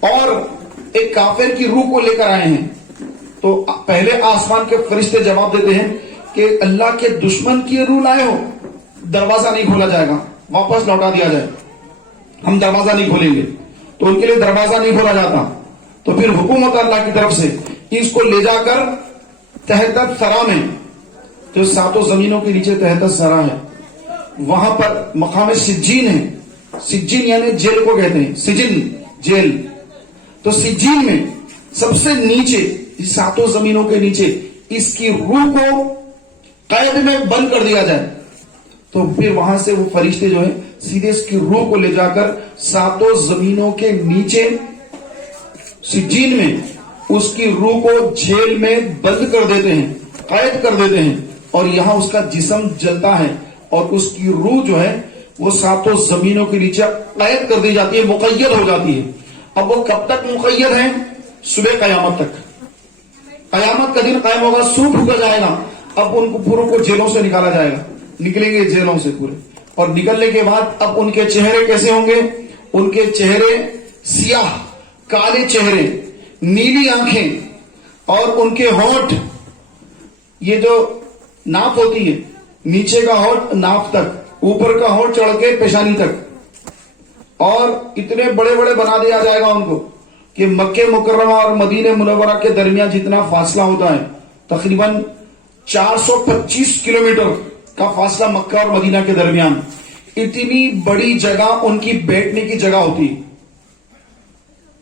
اور ایک کافر کی روح کو لے کر آئے ہیں۔ تو پہلے آسمان کے فرشتے جواب دیتے ہیں کہ اللہ کے دشمن کی روح لائے ہو، دروازہ نہیں کھولا جائے گا، واپس لوٹا دیا جائے، ہم دروازہ نہیں کھولیں گے۔ تو ان کے لیے دروازہ نہیں کھولا جاتا، تو پھر حکومت اللہ کی طرف سے اس کو لے جا کر تحت سرا میں، جو ساتوں زمینوں کے نیچے تحت سرا ہے، وہاں پر مقام سجین ہے۔ سجین یعنی جیل کو کہتے ہیں، سجن جیل۔ تو سجین میں سب سے نیچے، ساتوں زمینوں کے نیچے اس کی روح کو قید میں بند کر دیا جائے، تو پھر وہاں سے وہ فرشتے جو ہیں سیدھے اس کی روح کو لے جا کر ساتوں زمینوں کے نیچے سجین میں اس کی روح کو جیل میں بند کر دیتے ہیں، قید کر دیتے ہیں، اور یہاں اس کا جسم جلتا ہے اور اس کی روح جو ہے وہ ساتوں زمینوں کے نیچے قید کر دی جاتی ہے، مقید ہو جاتی ہے۔ اب وہ کب تک مقید ہے؟ صبح قیامت تک، قیامت کا دن قائم ہوگا، سور ڈھکا جائے گا، اب ان کو پوروں کو جیلوں سے نکالا جائے گا، نکلیں گے جیلوں سے پورے، اور نکلنے کے بعد اب ان کے چہرے کیسے ہوں گے؟ ان کے چہرے سیاہ کالے چہرے، نیلی آنکھیں، اور ان کے ہونٹ، یہ جو ناف ہوتی ہے، نیچے کا ہونٹ ناف تک، اوپر کا ہونٹ چڑھ کے پیشانی تک، اور اتنے بڑے بڑے بنا دیا جائے گا ان کو کہ مکہ مکرمہ اور مدینہ منورہ کے درمیان جتنا فاصلہ ہوتا ہے، تقریباً 425 کلومیٹر کا فاصلہ مکہ اور مدینہ کے درمیان، اتنی بڑی جگہ ان کی بیٹھنے کی جگہ ہوتی ہے۔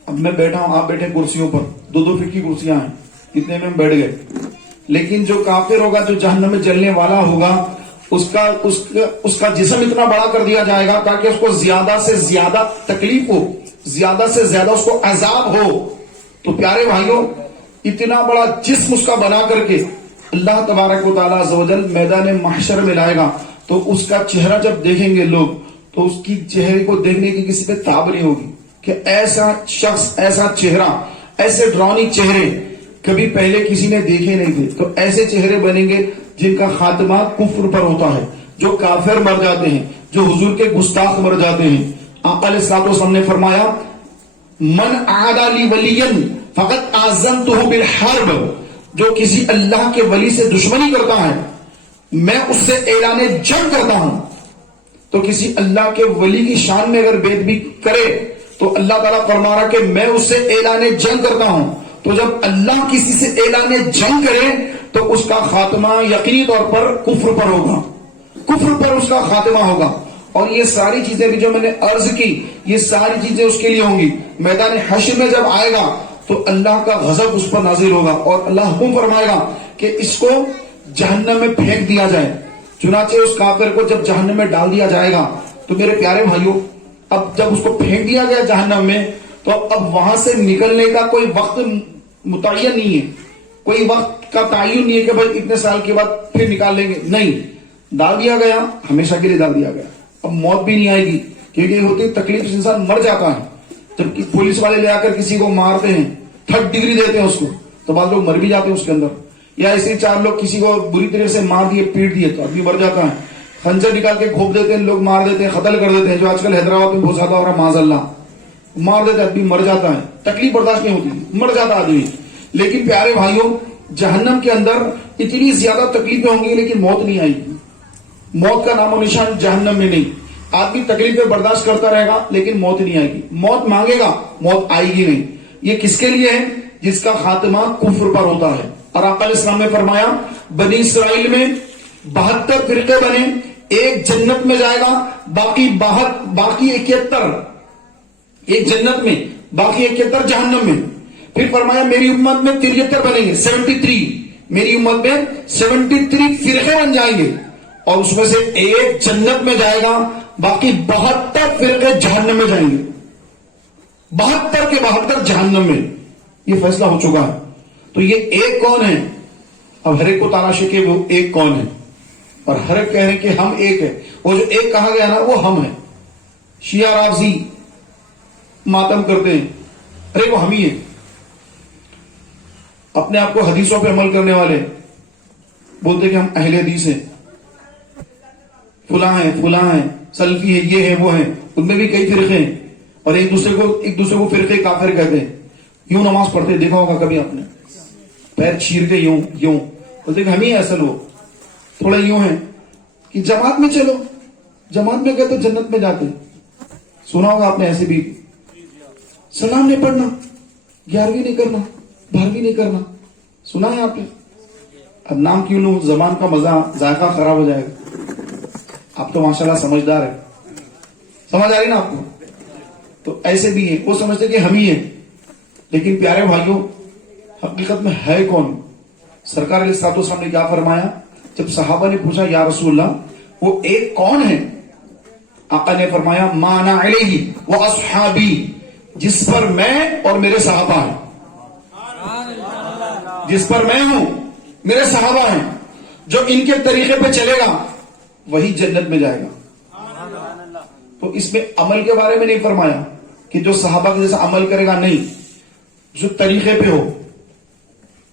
اب میں بیٹھا ہوں، آپ بیٹھے کرسیوں پر، 2 فٹ کی کرسیاں ہیں، اتنے میں ہم بیٹھ گئے، لیکن جو کافر ہوگا، جو جہنم میں جلنے والا ہوگا، اس کا جسم اتنا بڑا کر دیا جائے گا تاکہ اس کو زیادہ سے زیادہ تکلیف ہو، زیادہ سے زیادہ اس کو عذاب ہو۔ تو پیارے بھائیوں، اتنا بڑا جسم اس کا بنا کر کے اللہ تبارک و تعالیٰ عز و جل میدان محشر میں لائے گا، تو اس کا چہرہ جب دیکھیں گے لوگ تو اس کی چہرے کو دیکھنے کی کسی پہ تاب نہیں ہوگی کہ ایسا شخص، ایسا چہرہ، ایسے ڈراؤنی چہرے کبھی پہلے کسی نے دیکھے نہیں تھے۔ تو ایسے چہرے بنیں گے جن کا خاتمہ کفر پر ہوتا ہے، جو کافر مر جاتے ہیں، جو حضور کے گستاخ مر جاتے ہیں۔ آقا علیہ الصلوۃ والسلام نے فرمایا، من عادى لي وليا فقد آذنته بالحرب، جو کسی اللہ کے ولی سے دشمنی کرتا ہے میں اس سے اعلان جنگ کرتا ہوں۔ تو کسی اللہ کے ولی کی شان میں اگر بے ادبی کرے تو اللہ تعالیٰ فرما رہا کہ میں اس سے اعلان جنگ کرتا ہوں۔ تو جب اللہ کسی سے اعلان جنگ کرے تو اس کا خاتمہ یقینی طور پر کفر پر ہوگا، کفر پر اس کا خاتمہ ہوگا۔ اور یہ ساری چیزیں بھی جو میں نے عرض کی، یہ ساری چیزیں اس کے لیے ہوں گی۔ میدان حشر میں جب آئے گا تو اللہ کا غضب اس پر نازل ہوگا اور اللہ حکم فرمائے گا کہ اس کو جہنم میں پھینک دیا جائے۔ چنانچہ اس کافر کو جب جہنم میں ڈال دیا جائے گا تو میرے پیارے بھائیوں، اب جب اس کو پھینک دیا گیا جہنم میں تو اب وہاں سے نکلنے کا کوئی وقت متعین نہیں ہے، کوئی وقت کا تعین نہیں ہے کہ بھائی اتنے سال کے بعد پھر نکال لیں گے، نہیں، ڈال دیا گیا، ہمیشہ کے لیے ڈال دیا گیا۔ اب موت بھی نہیں آئے گی، کیونکہ یہ ہوتی تکلیف سے انسان مر جاتا ہے۔ جب پولیس والے لے آ کر کسی کو مارتے ہیں، 3rd ڈگری دیتے ہیں اس کو، تو بعض لوگ مر بھی جاتے ہیں اس کے اندر، یا ایسے 4 لوگ کسی کو بری طرح سے مار دیے، پیٹ دیے، تو آدمی مر جاتا ہے۔ خنجر نکال کے گھونپ دیتے ہیں، لوگ مار دیتے ہیں، قتل کر دیتے ہیں، جو آج کل حیدرآباد میں بہت زیادہ ہو رہا ہے، معاذ اللہ، مار دیتے آدمی مر جاتا ہے، تکلیف برداشت نہیں ہوتی، مر جاتا آدمی۔ لیکن پیارے بھائیوں، جہنم کے اندر اتنی زیادہ تکلیفیں ہوں گی لیکن موت نہیں آئے گی. موت کا نام و نشان جہنم میں نہیں. آدمی تکلیفیں برداشت کرتا رہے گا لیکن موت نہیں آئے گی. موت مانگے گا, موت آئے گی نہیں. یہ کس کے لیے ہے؟ جس کا خاتمہ کفر پر ہوتا ہے. اور آقا علیہ السلام نے فرمایا بنی اسرائیل میں 72 فرقے بنے, ایک جنت میں جائے گا, باقی 71 ایک جنت میں, باقی 71 جہنم میں. پھر فرمایا میری امت میں 73 بنیں گے, 73. میری امت میں 73 فرقے بن جائیں گے اور اس میں سے ایک جنت میں جائے گا, باقی 72 فرقے جہنم میں جائیں گے. 72 کے 72 جہنم میں. یہ فیصلہ ہو چکا ہے. تو یہ ایک کون ہے؟ اب ہر ایک کو تلاش ہے کہ وہ ایک کون ہے, اور ہر ایک کہہ رہے ہیں کہ ہم ایک ہے. وہ جو ایک کہا گیا نا وہ ہم ہیں. شیعہ رافضی ماتم کرتے ہیں, ارے وہ ہم ہی ہیں. اپنے آپ کو حدیثوں پہ عمل کرنے والے بولتے کہ ہم اہل حدیث ہیں, فلاں ہیں, سلفی ہے, یہ ہے وہ ہیں. ان میں بھی کئی فرقے ہیں اور ایک دوسرے کو فرقے کافر کہتے ہیں. یوں نماز پڑھتے دیکھا ہوگا کبھی آپ نے, پیر چیر کے یوں بولتے کہ ہم ہی اصل ہو. تھوڑا یوں ہے کہ جماعت میں چلو, جماعت میں گئے تو جنت میں جاتے. سنا ہوگا آپ نے ایسے بھی. سلام نہیں پڑھنا, 11ویں نہیں کرنا, 12ویں نہیں کرنا, سنا ہے آپ نے. اب نام کیوں لوں, زبان کا مزہ ذائقہ خراب ہو جائے گا. آپ تو ماشاءاللہ سمجھدار ہے, سمجھ آ رہی نا آپ کو. تو ایسے بھی ہیں, وہ سمجھتے کہ ہم ہی ہیں. لیکن پیارے بھائیوں حقیقت میں ہے کون؟ سرکار علیہ الصلوۃ والسلام نے کیا فرمایا جب صحابہ نے پوچھا یا رسول اللہ وہ ایک کون ہے؟ آقا نے فرمایا ما انا علیہ و اصحابی, جس پر میں اور میرے صحابہ ہیں. جس پر میں ہوں میرے صحابہ ہیں. جو ان کے طریقے پہ چلے گا وہی جنت میں جائے گا. تو اس میں عمل کے بارے میں نہیں فرمایا کہ جو صحابہ کے جیسا عمل کرے گا, نہیں, جو طریقے پہ ہو.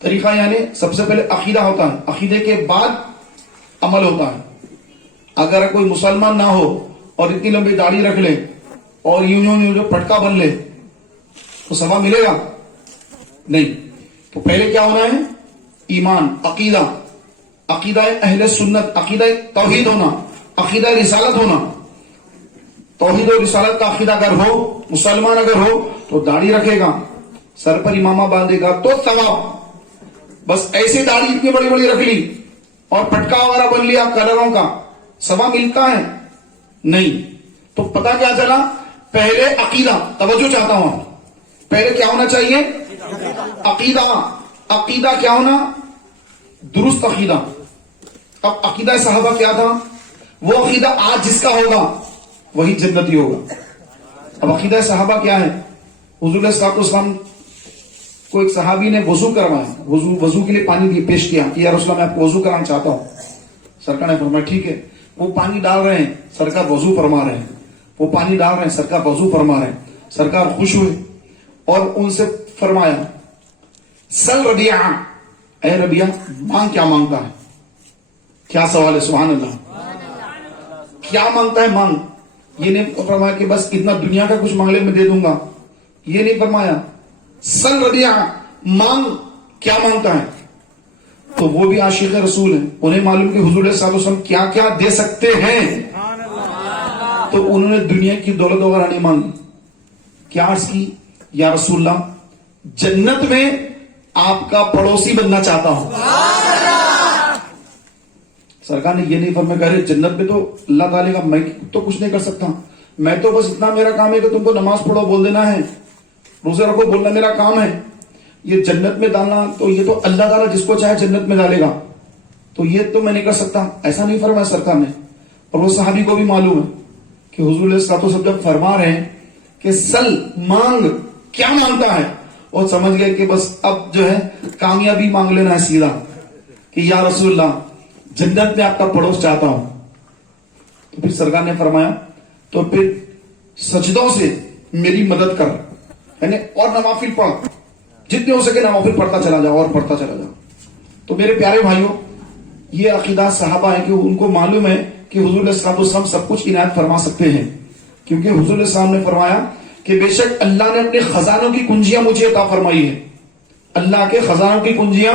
طریقہ یعنی سب سے پہلے عقیدہ ہوتا ہے, عقیدے کے بعد عمل ہوتا ہے. اگر کوئی مسلمان نہ ہو اور اتنی لمبی داڑھی رکھ لے اور یوں جو پٹکا بن لے تو ثواب ملے گا نہیں. تو پہلے کیا ہونا ہے؟ ایمان, عقیدہ, عقیدہ اہل سنت, عقیدہ توحید ہونا, عقیدہ رسالت ہونا. توحید و رسالت کا عقیدہ اگر ہو, مسلمان اگر ہو تو داڑھی رکھے گا, سر پر امامہ باندھے گا تو ثواب. بس ایسے داڑھی اتنی بڑی بڑی رکھ لی اور پٹکا وغیرہ بن لیا کلروں کا, ثواب ملتا ہے نہیں. تو پتا کیا چلا؟ پہلے عقیدہ, توجہ چاہتا ہوں, پہلے کیا ہونا چاہیے؟ عقیدہ. عقیدہ کیا ہونا؟ درست عقیدہ. اب عقیدہ صحابہ کیا تھا؟ وہ عقیدہ آج جس کا ہوگا وہی جنتی ہوگا. اب عقیدہ صحابہ کیا ہے؟ حضور صلی اللہ علیہ وسلم کو ایک صحابی نے وضو کروایا, وضو کے لیے پانی پیش کیا کہ یا رسول اللہ میں آپ کو وضو کرانا چاہتا ہوں. سرکار نے فرمایا ٹھیک ہے. وہ پانی ڈال رہے ہیں, سرکار وضو فرما رہے ہیں. وہ پانی ڈال رہے ہیں, سرکار وضو فرما رہے ہیں. سرکار خوش ہوئے اور ان سے فرمایا سل ربیع, اے ربیع مانگ, کیا مانگتا ہے؟ کیا سوال ہے, سبحان اللہ, کیا مانگتا ہے مانگ. یہ نہیں فرمایا کہ بس اتنا دنیا کا کچھ مانگ لے میں دے دوں گا, یہ نہیں فرمایا. سل ربیع, مانگ, کیا مانگتا ہے. تو وہ بھی عاشق رسول ہیں, انہیں معلوم کہ حضور صلی اللہ علیہ وسلم کیا کیا دے سکتے ہیں. تو انہوں نے دنیا کی دولت وغیرہ نہیں مانگی. کیا عرض کی؟ یا رسول اللہ جنت میں آپ کا پڑوسی بننا چاہتا ہوں. سرکار نے یہ نہیں فرمایا کہ جنت میں تو اللہ تعالیٰ کا, میں تو کچھ نہیں کر سکتا, میں تو بس اتنا میرا کام ہے کہ تم کو نماز پڑھو بول دینا ہے, روزے رکھو بولنا میرا کام ہے. یہ جنت میں ڈالنا تو یہ تو اللہ تعالیٰ جس کو چاہے جنت میں ڈالے گا, تو یہ تو میں نہیں کر سکتا, ایسا نہیں فرمایا سرکار نے. اور وہ صحابی کو بھی معلوم ہے کہ حضور علیہ الصلوۃ والسلام جب فرما رہے ہیں کہ سل, مانگ, کیا مانگتا ہے, اور سمجھ گئے کہ بس اب جو ہے کامیابی مانگ لینا ہے سیدھا کہ یا رسول اللہ جنت میں آپ کا پڑوس چاہتا ہوں. تو پھر سرکار نے فرمایا تو پھر سجدوں سے میری مدد کر, یعنی اور نوافل پڑھ, جتنے ہو سکے نوافل پڑھتا چلا جاؤ اور پڑھتا چلا جاؤ. تو میرے پیارے بھائیوں یہ عقیدہ صحابہ ہے کہ ان کو معلوم ہے کہ حضور علیہ الصلوۃ والسلام سب کچھ عنایت فرما سکتے ہیں, کیونکہ حضور علیہ السلام نے فرمایا کہ بے شک اللہ نے اپنے خزانوں کی کنجیاں مجھے عطا فرمائی ہے. اللہ کے خزانوں کی کنجیاں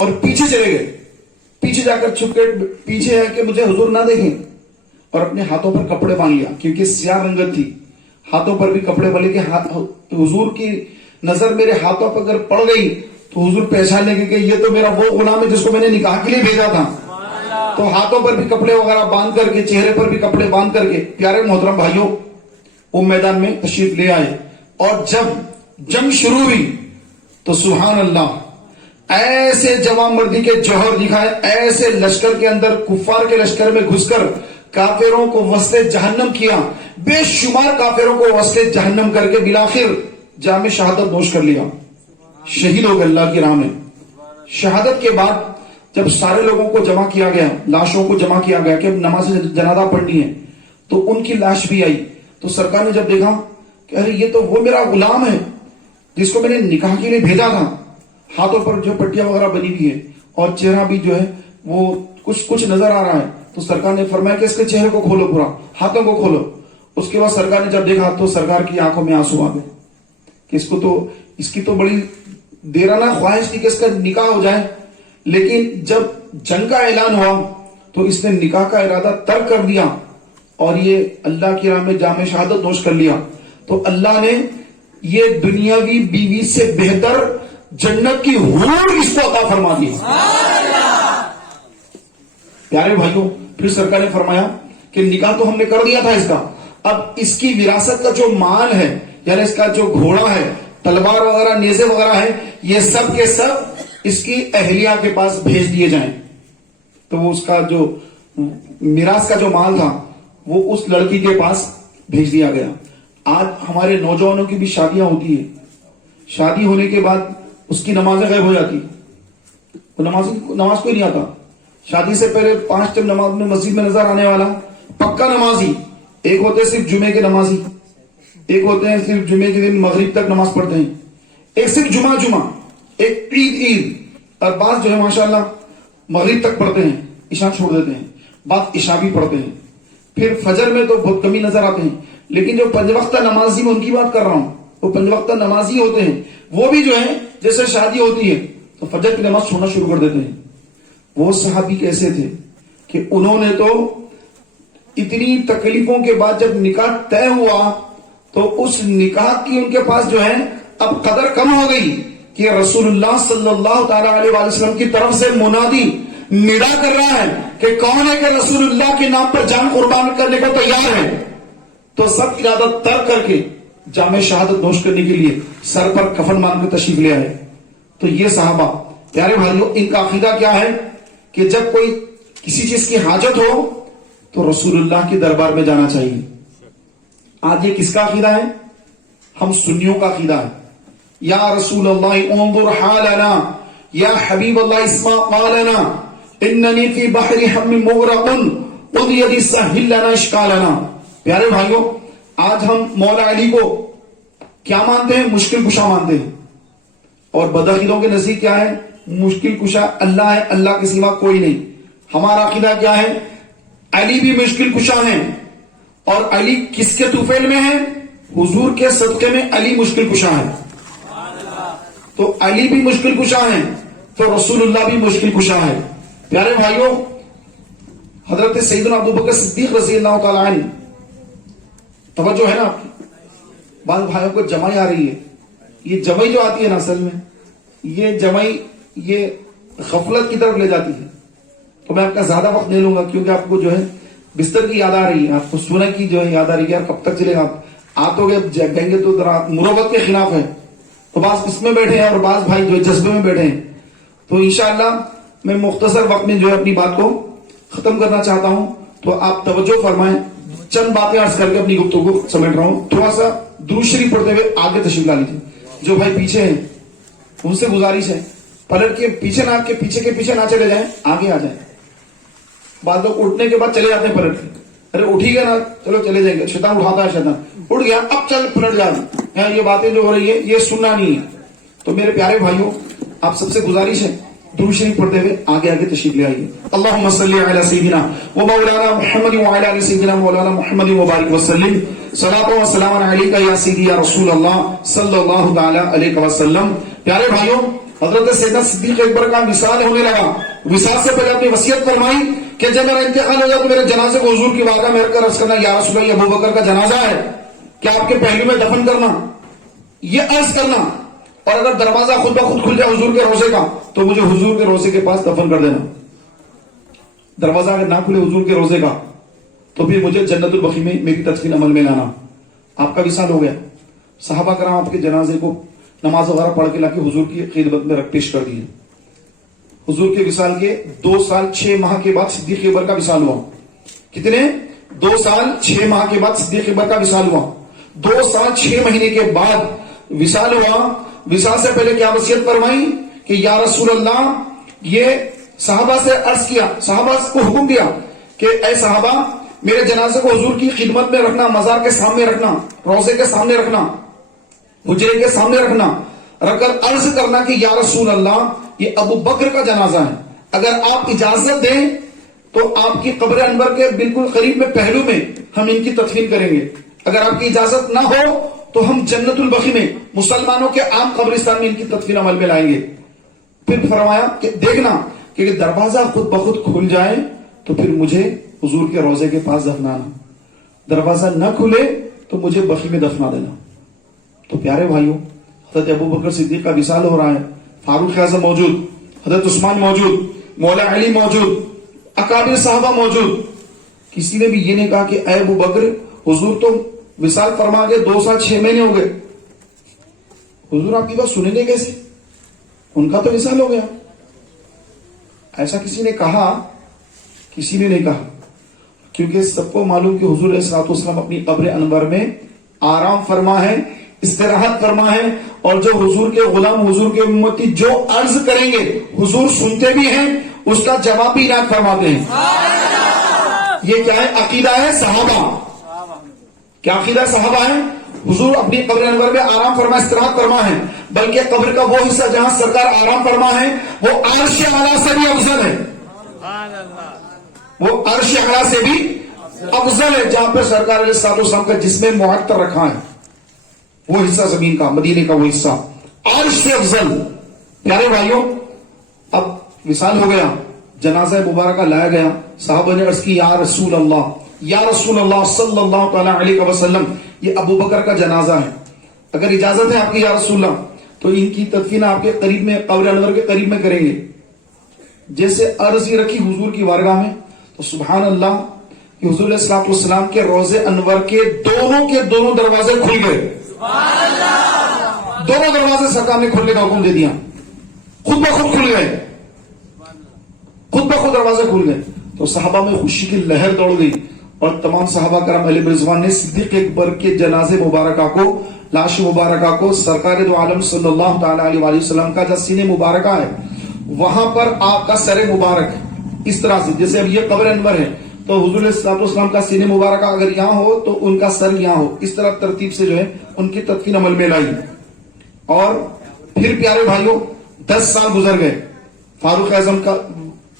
اور پیچھے چلے گئے. پیچھے جا کر چھپ کے پیچھے ہے کہ مجھے حضور نہ دیکھیں, اور اپنے ہاتھوں پر کپڑے باندھ لیا کیونکہ سیاہ رنگت تھی, ہاتھوں پر بھی کپڑے والے کے حضور کی نظر میرے ہاتھوں پر اگر پڑ گئی تو حضور پہچان لیں گے کہ یہ تو میرا وہ غلام ہے جس کو میں نے نکاح کے لیے بھیجا تھا. تو ہاتھوں پر بھی کپڑے وغیرہ باندھ کر کے, چہرے پر بھی کپڑے باندھ کر کے پیارے محترم بھائیوں وہ میدان میں تشریف لے آئے. اور جب جنگ شروع ہوئی تو سبحان اللہ ایسے جوان مردی کے جوہر دکھائے, ایسے لشکر کے اندر کفار کے لشکر میں گھس کر کافروں کو وسط جہنم کیا, بے شمار کافروں کو وسط جہنم کر کے بالآخر جام شہادت نوش کر لیا, شہید ہو گئے اللہ کی راہ میں. شہادت کے بعد جب سارے لوگوں کو جمع کیا گیا, لاشوں کو جمع کیا گیا کہ اب نماز جنازہ پڑھنی ہے, تو ان کی لاش بھی آئی. تو سرکار نے جب دیکھا کہ ارے یہ تو وہ میرا غلام ہے جس کو میں نے نکاح کے لیے بھیجا تھا, ہاتھوں پر جو پٹیاں وغیرہ بنی ہوئی ہے اور چہرہ بھی جو ہے وہ کچھ نظر آ رہا ہے, تو سرکار نے فرمایا کہ اس کے چہرے کو کھولو, پورا ہاتھوں کو کھولو. اس کے بعد سرکار نے جب دیکھا تو سرکار کی آنکھوں میں آنسو آ گئے کہ اس کی تو بڑی دیرانہ خواہش تھی کہ اس کا نکاح ہو جائے, لیکن جب جنگ کا اعلان ہوا تو اس نے نکاح کا ارادہ ترک کر دیا اور یہ اللہ کی راہ میں جام شہادت نوش کر لیا. تو اللہ نے یہ دنیاوی بیوی سے بہتر جنت کی حور اس کو عطا فرما دی. پیارے بھائیوں, پھر سرکار نے فرمایا کہ نکاح تو ہم نے کر دیا تھا اس کا, اب اس کی وراثت کا جو مال ہے, یعنی اس کا جو گھوڑا ہے, تلوار وغیرہ, نیزے وغیرہ ہے, یہ سب کے سب اس کی اہلیہ کے پاس بھیج دیے جائیں. تو وہ اس کا جو میراث کا جو مال تھا وہ اس لڑکی کے پاس بھیج دیا گیا. آج ہمارے نوجوانوں کی بھی شادیاں ہوتی ہیں, شادی ہونے کے بعد اس کی نمازیں غائب ہو جاتی, تو نماز کوئی نہیں آتا. شادی سے پہلے 5 ٹائم نماز میں مسجد میں نظر آنے والا پکا نمازی, ایک ہوتے صرف جمعے کے نمازی, ایک ہوتے ہیں صرف جمعے کے دن مغرب تک نماز پڑھتے ہیں, ایک صرف جمعہ, ایک عید, اور بعض جو ہے ماشاءاللہ مغرب تک پڑھتے ہیں, عشاء چھوڑ دیتے ہیں, بعض عشاء بھی پڑھتے ہیں. پھر فجر میں تو بہت کمی نظر آتے ہیں, لیکن جو 5 وقتہ نمازی میں ان کی بات کر رہا ہوں, وہ 5 وقتہ نمازی ہوتے ہیں, وہ بھی جو ہے جیسے شادی ہوتی ہے تو فجر کی نماز چھوڑنا شروع کر دیتے ہیں. وہ صحابی کیسے تھے کہ انہوں نے تو اتنی تکلیفوں کے بعد جب نکاح طے ہوا تو اس نکاح کی ان کے پاس جو ہے اب قدر کم ہو گئی کہ رسول اللہ صلی اللہ تعالی علیہ وآلہ وسلم کی طرف سے منادی ندا کر رہا ہے کہ کون ہے کہ رسول اللہ کے نام پر جان قربان کرنے کو تیار ہے. تو سب ارادہ ترک کر کے جامع شہادت نوش کرنے کے لیے سر پر کفن باندھ کے تشریف لے آئے. تو یہ صحابہ پیارے بھائیوں, ان کا عقیدہ کیا ہے کہ جب کوئی کسی چیز کی حاجت ہو تو رسول اللہ کے دربار میں جانا چاہیے. آج یہ کس کا عقیدہ ہے؟ ہم سنیوں کا عقیدہ ہے. یا رسول اللہ انظر حالنا, یا حبیب اللہ اسمع قالنا, اننی فی بحر ہم مغرق خذ یدی سہل لنا اشکالنا. پیارے بھائیوں, آج ہم مولا علی کو کیا مانتے ہیں؟ مشکل کشا مانتے ہیں, اور بدعقیدوں کے نزدیک کیا ہے؟ مشکل کشا اللہ ہے, اللہ کے سوا کوئی نہیں. ہمارا عقیدہ کیا ہے؟ علی بھی مشکل کشا ہیں, اور علی کس کے طفیل میں ہے؟ حضور کے صدقے میں علی مشکل کشا ہے. تو علی بھی مشکل کشا ہیں تو رسول اللہ بھی مشکل کشا ہے. پیارے بھائیوں, حضرت سیدنا ابوبکر صدیق رضی اللہ تعالی عنہ, توجہ ہے نا آپ کی, بعض بھائیوں کو جمائی آ رہی ہے. یہ جمائی جو آتی ہے نا, اصل میں یہ جمائی یہ غفلت کی طرف لے جاتی ہے. تو میں آپ کا زیادہ وقت نہیں لوں گا کیونکہ آپ کو جو ہے بستر کی یاد آ رہی ہے, آپ کو سونے کی جو ہے یاد آ رہی ہے, یار کب تک چلے گا, آپ تو کہیں گے تو مروت کے خلاف ہے. تو بعض اس میں بیٹھے ہیں اور بعض بھائی جو جذبے میں بیٹھے ہیں. تو انشاءاللہ میں مختصر وقت میں جو ہے اپنی بات کو ختم کرنا چاہتا ہوں, تو آپ توجہ فرمائیں. چند باتیں عرض کر کے اپنی گفتگو کو سمیٹ رہا ہوں. تھوڑا سا درود شریف پڑھتے ہوئے آگے تشریف لا لیجیے. جو بھائی پیچھے ہیں ان سے گزارش ہے, پلٹ کے پیچھے نہ چلے جائیں, آگے آ جائیں. بعض لوگ اٹھنے کے بعد چلے جاتے ہیں پلٹ کے, ارے اٹھی گئے نا چلو چلے جائیں گے, شیطان اٹھاتا ہے, شیطان اٹھ گیا اب چل پلٹ جا. یہ باتیں جو ہو رہی ہے یہ سننا نہیں ہے. تو میرے پیارے بھائیوں, آپ سب سے گزارش ہے درود شریف پڑھتے ہوئے آگے تشریف لے آئیے. اللہم صلی علی سیدنا و مولانا محمد وعلی آل سیدنا مولانا محمد وبارک وسلم. صلاۃ و سلام علیک یا سیدی یا رسول اللہ صلی اللہ تعالی علیہ وسلم. پیارے بھائیوں, حضرت سیدنا صدیق اکبر کا وصال ہونے لگا. وصال سے پہلے اپنی وصیت فرمائی کہ جب میرا انتقال ہو جائے تو میرے جنازے کو حضور کی بارگاہ میں رکھ کر عرض کرنا یا رسول اللہ یہ ابو بکر کا جنازہ ہے, کیا آپ کے پہلو میں دفن کرنا, یہ عرض کرنا, اور اگر دروازہ خود بخود کھل جائے حضور کے روضے کا تو مجھے حضور کے روضے کے پاس دفن کر دینا. دروازہ اگر نہ کھلے حضور کے روضے کا تو پھر مجھے جنت البقیع میں میری تدفین عمل میں لانا. آپ کا وصال ہو گیا. صحابہ کرام آپ کے جنازے کو نماز وغیرہ پڑھ کے لا کے حضور کی خدمت میں رکھ پیش کر دیے. حضور کے وصال کے 2 سال 6 ماہ کے بعد صدیق اکبر کا وصال ہوا. کتنے؟ 2 سال 6 ماہ کے بعد صدیق اکبر کا وصال ہوا. 2 سال 6 مہینے کے بعد وصال ہوا. وصال سے پہلے کیا وصیت فرمائی کہ یا رسول اللہ, یہ صحابہ سے عرض کیا, صحابہ کو حکم دیا کہ اے صحابہ میرے جنازے کو حضور کی خدمت میں رکھنا, مزار کے سامنے رکھنا, روضے کے سامنے رکھنا, حجرے کے سامنے رکھنا, رکھ کر عرض کرنا کہ یا رسول اللہ یہ ابو بکر کا جنازہ ہے, اگر آپ اجازت دیں تو آپ کی قبر انور کے بالکل قریب میں پہلو میں ہم ان کی تدفین کریں گے, اگر آپ کی اجازت نہ ہو تو ہم جنت البقیع میں مسلمانوں کے عام قبرستان میں ان کی تدفین عمل میں لائیں گے. پھر فرمایا کہ دیکھنا کہ دروازہ خود بخود کھل جائے تو پھر مجھے حضور کے روضے کے پاس دفنانا, دروازہ نہ کھلے تو مجھے بقیع میں دفنا دینا. تو پیارے بھائیوں, حضرت ابو بکر صدیق کا وصال ہو رہا ہے, فاروق اعظم موجود, حضرت عثمان موجود, مولا علی موجود, اکابر صحابہ موجود. کسی نے بھی یہ نہیں کہا کہ اے ابو بکر حضور تو وصال فرما گئے, 2 سال 6 مہینے ہو گئے, حضور آپ کی بات سنیں گے کیسے, ان کا تو وصال ہو گیا. ایسا کسی نے کہا؟ کسی نے نہیں کہا, کیونکہ سب کو معلوم کہ حضور علیہ الصلوۃ والسلام اپنی قبر انور میں آرام فرما ہے, استراحت فرما ہے, اور جو حضور کے غلام, حضور کے امتی جو عرض کریں گے حضور سنتے بھی ہیں, اس کا جواب بھی عنایت فرماتے ہیں. یہ کیا ہے؟ عقیدہ ہے صحابہ. کیا عقیدہ صحابہ ہے؟ حضور اپنی قبر انور میں آرام فرما, استراحت فرما ہے, بلکہ قبر کا وہ حصہ جہاں سرکار آرام فرما ہے وہ عرش اعلیٰ سے بھی افضل ہے. وہ عرش اعلیٰ سے بھی افضل ہے, جہاں پہ سرکار علیہ الصلوۃ والسلام کا جسم معطر رکھا ہے, وہ حصہ زمین کا, مدینے کا وہ حصہ عرش سے افضل. پیارے بھائیوں, اب وصال ہو گیا, جنازہ مبارکہ لایا گیا. صحابہ نے عرض کی یا رسول اللہ, یا رسول اللہ صلی اللہ تعالی علیہ وسلم یہ ابو بکر کا جنازہ ہے, اگر اجازت ہے آپ کی یا رسول اللہ تو ان کی تدفین آپ کے قریب میں, قبر انور کے قریب میں کریں گے. جیسے عرض ہی رکھی حضور کی بارگاہ میں تو سبحان اللہ کہ حضور علیہ الصلوۃ والسلام کے روضے انور کے دونوں دروازے کھل گئے. دونوں دروازے سرکار نے کھلنے کا حکم دے دیا, خود بخود کھل گئے, خود بخود دروازے کھل گئے. تو صحابہ میں خوشی کی لہر دوڑ گئی, اور تمام صحابہ کرام علیہ رضوان نے صدیق اکبر کے جنازے مبارکہ کو, لاش مبارکہ کو سرکار دو عالم صلی اللہ تعالی علیہ وآلہ وسلم کا جو سینے مبارکہ ہے وہاں پر آپ کا سر مبارک اس طرح سے, جیسے اب یہ قبر انور ہے تو حضور علیہ الصلوۃ والسلام کا سینے مبارکہ اگر یہاں ہو تو ان کا سر یہاں ہو, اس طرح ترتیب سے جو ہے ان کی تدفین عمل میں لائی. اور پھر پیارے بھائیوں 10 سال گزر گئے, فاروق اعظم کا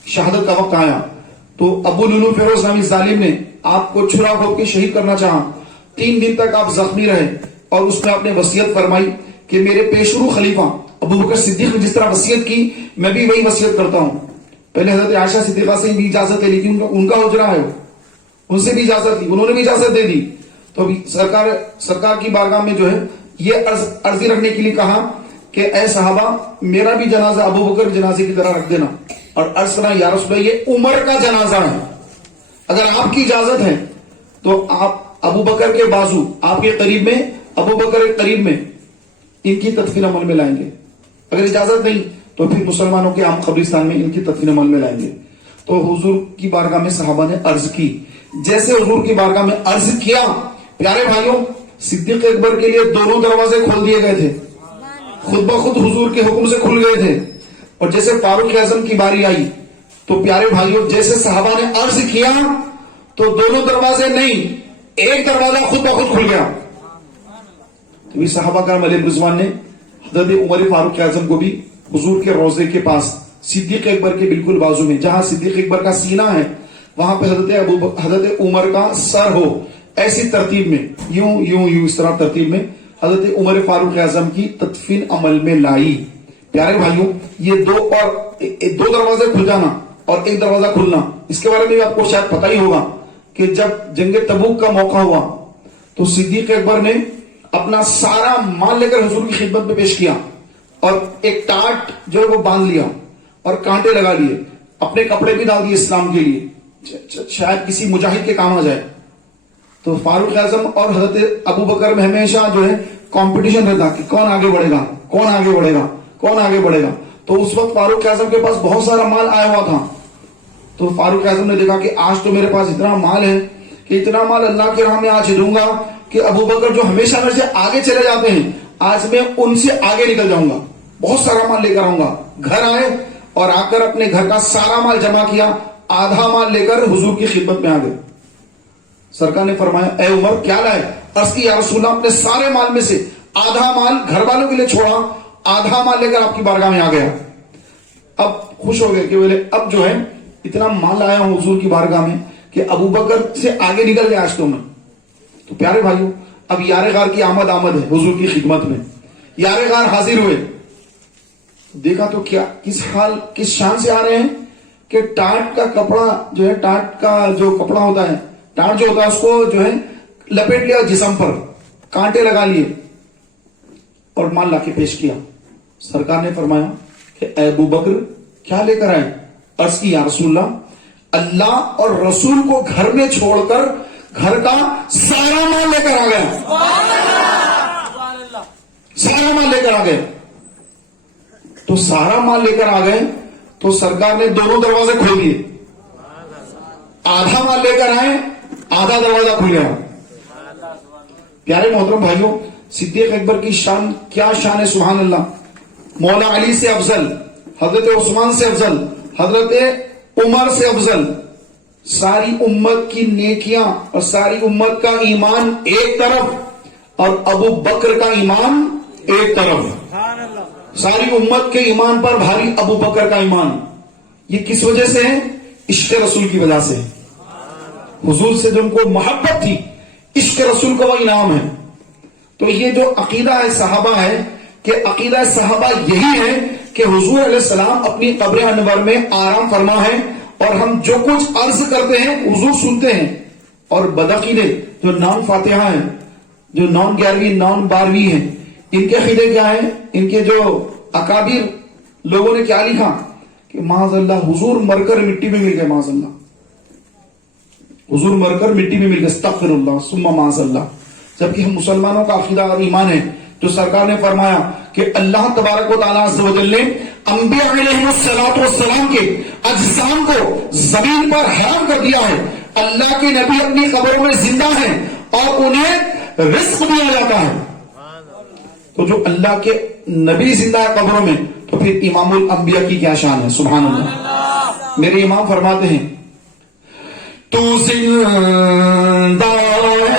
شہادت کا وقت آیا تو ابو لولو فیروز نامی ظالم نے آپ کو چھرا کھود کے شہید کرنا چاہا. 3 دن تک آپ زخمی رہے, اور اس میں آپ نے وصیت فرمائی کہ میرے پیشرو خلیفہ ابو بکر صدیق نے جس طرح وصیت کی میں بھی وہی وصیت کرتا ہوں. پہلے حضرت عائشہ صدیقہ سے بھی اجازت لے لی تھی, ان کا حجرہ ہے, ان سے بھی اجازت لی, انہوں نے بھی اجازت دے دی. تو سرکار کی بارگاہ میں جو ہے یہ عرضی رکھنے کے لیے کہا کہ اے صحابہ میرا بھی جنازہ ابو بکر جنازے کی طرح رکھ دینا, اور عرض کرنا یا رسول اللہ یہ عمر کا جنازہ ہے, اگر آپ کی اجازت ہے تو آپ ابو بکر کے بازو آپ کے قریب میں, ابو بکر کے قریب میں ان کی تدفین عمل میں لائیں گے, اگر اجازت نہیں تو پھر مسلمانوں کے عام قبرستان میں ان کی تدفین عمل میں لائیں گے. تو حضور کی بارگاہ میں صحابہ نے عرض کی, جیسے حضور کی بارگاہ میں عرض کیا پیارے بھائیوں صدیق اکبر کے لیے دونوں دروازے کھول دیے گئے تھے, خود بخود حضور کے حکم سے کھل گئے تھے. اور جیسے فاروق اعظم کی باری آئی تو پیارے بھائیوں جیسے صحابہ نے عرض کیا تو دونوں دروازے نہیں, ایک دروازہ خود بخود کھل گیا. تو صحابہ کرام علیہ رضوان نے حضرت عمر فاروق اعظم کو بھی حضور کے روضے کے پاس صدیق اکبر کے بالکل بازو میں, جہاں صدیق اکبر کا سینہ ہے وہاں پہ حضرت عمر کا سر ہو, ایسی ترتیب میں یوں اس طرح ترتیب میں حضرت عمر فاروق اعظم کی تدفین عمل میں لائی. پیارے بھائیوں یہ دو دروازے کھل جانا اور ایک دروازہ کھلنا، اس کے بارے میں آپ کو شاید پتہ ہی ہوگا کہ جب جنگ تبوک کا موقع ہوا تو صدیق اکبر نے اپنا سارا مال لے کر حضور کی خدمت میں پیش کیا اور ایک ٹاٹ جو ہے وہ باندھ لیا اور کانٹے لگا لیے، اپنے کپڑے بھی ڈال دیے اسلام کے لیے، شاید کسی مجاہد کے کام آ جائے۔ تو فاروق اعظم اور حضرت ابو بکر میں ہمیشہ جو ہے کمپٹیشن رہتا کہ کون آگے بڑھے گا، کون آگے بڑھے گا، کون آگے بڑھے گا۔ تو اس وقت فاروق اعظم کے پاس بہت سارا مال آیا ہوا تھا، تو فاروق اعظم نے دیکھا کہ آج تو میرے پاس اتنا مال ہے کہ اتنا مال اللہ کے راہ میں آج دوں گا کہ ابو بکر جو ہمیشہ میرے سے آگے چلے جاتے ہیں آج میں ان سے آگے نکل جاؤں گا، بہت سارا مال لے کر آؤں گا۔ گھر آئے اور آ کر اپنے گھر کا سارا مال جمع کیا، آدھا مال لے کر حضور کی خدمت میں آ گئے۔ سرکار نے فرمایا اے عمر کیا لائے؟ عرض کی یا رسول اللہ اپنے سارے مال میں سے آدھا مال گھر والوں کے لیے چھوڑا، آدھا مال لے کر آپ کی بارگاہ میں آ گیا۔ اب خوش ہو گئے کہ بولے اب جو ہے اتنا مال آیا ہوں حضور کی بارگاہ میں کہ ابو بکر سے آگے نکل گیا آج تو میں۔ تو پیارے بھائیوں اب یار غار کی آمد ہے حضور کی خدمت میں، یار غار حاضر ہوئے، دیکھا تو کیا کس شان سے آ رہے ہیں کہ ٹاٹ کا کپڑا جو ہے، ٹاٹ کا جو کپڑا ہوتا ہے، ٹاٹ جو ہوتا ہے اس کو جو ہے لپیٹ لیا جسم پر، کانٹے لگا لیے اور مال لا کے پیش کیا۔ سرکار نے فرمایا کہ اے ابو بکر کیا لے کر آئے؟ عرض کی یا رسول اللہ اور رسول کو گھر میں چھوڑ کر گھر کا سارا مال لے کر آ گیا، سارا مال لے کر آ گئے۔ تو سارا مال لے کر آ گئے تو سرکار نے دونوں دروازے کھول دیے، آدھا مال لے کر آئے، آدھا دروازہ کھل گیا۔ پیارے محترم بھائیوں صدیق اکبر کی شان کیا شان ہے، سبحان اللہ۔ مولا علی سے افضل، حضرت عثمان سے افضل، حضرت عمر سے افضل، ساری امت کی نیکیاں اور ساری امت کا ایمان ایک طرف اور ابو بکر کا ایمان ایک طرف، ساری امت کے ایمان پر بھاری ابو بکر کا ایمان۔ یہ کس وجہ سے ہے؟ عشق رسول کی وجہ سے، حضور سے جو ان کو محبت تھی، عشق رسول کا وہ انعام ہے۔ تو یہ جو عقیدہ ہے صحابہ ہے کہ عقیدہ صحابہ یہی ہے کہ حضور علیہ السلام اپنی قبر انور میں آرام فرما ہے اور ہم جو کچھ عرض کرتے ہیں حضور سنتے ہیں۔ اور بدعقیدے جو نان فاتحہ ہیں، جو نان 11ویں نان 12ویں ہیں، ان کے عقیدے کیا ہیں؟ ان کے جو اکابر لوگوں نے کیا لکھا کہ معاذ اللہ حضور مر کر مٹی میں مل گئے، معاذ اللہ حضور مر کر مٹی میں مل گئے، استغفر اللہ ثم معاذ اللہ۔ جبکہ ہم مسلمانوں کا عقیدہ اور ایمان ہے جو سرکار نے فرمایا کہ اللہ تبارک و تعالیٰ عز و جل نے انبیاء علیہ السلام کے اجسام کو زمین پر حرام کر دیا ہے، اللہ کے نبی اپنی قبروں میں زندہ ہیں اور انہیں رزق دیا جاتا ہے۔ تو جو اللہ کے نبی زندہ ہے قبروں میں تو پھر امام الانبیاء کی کیا شان ہے، سبحان اللہ۔ میرے امام فرماتے ہیں تو زندہ ہے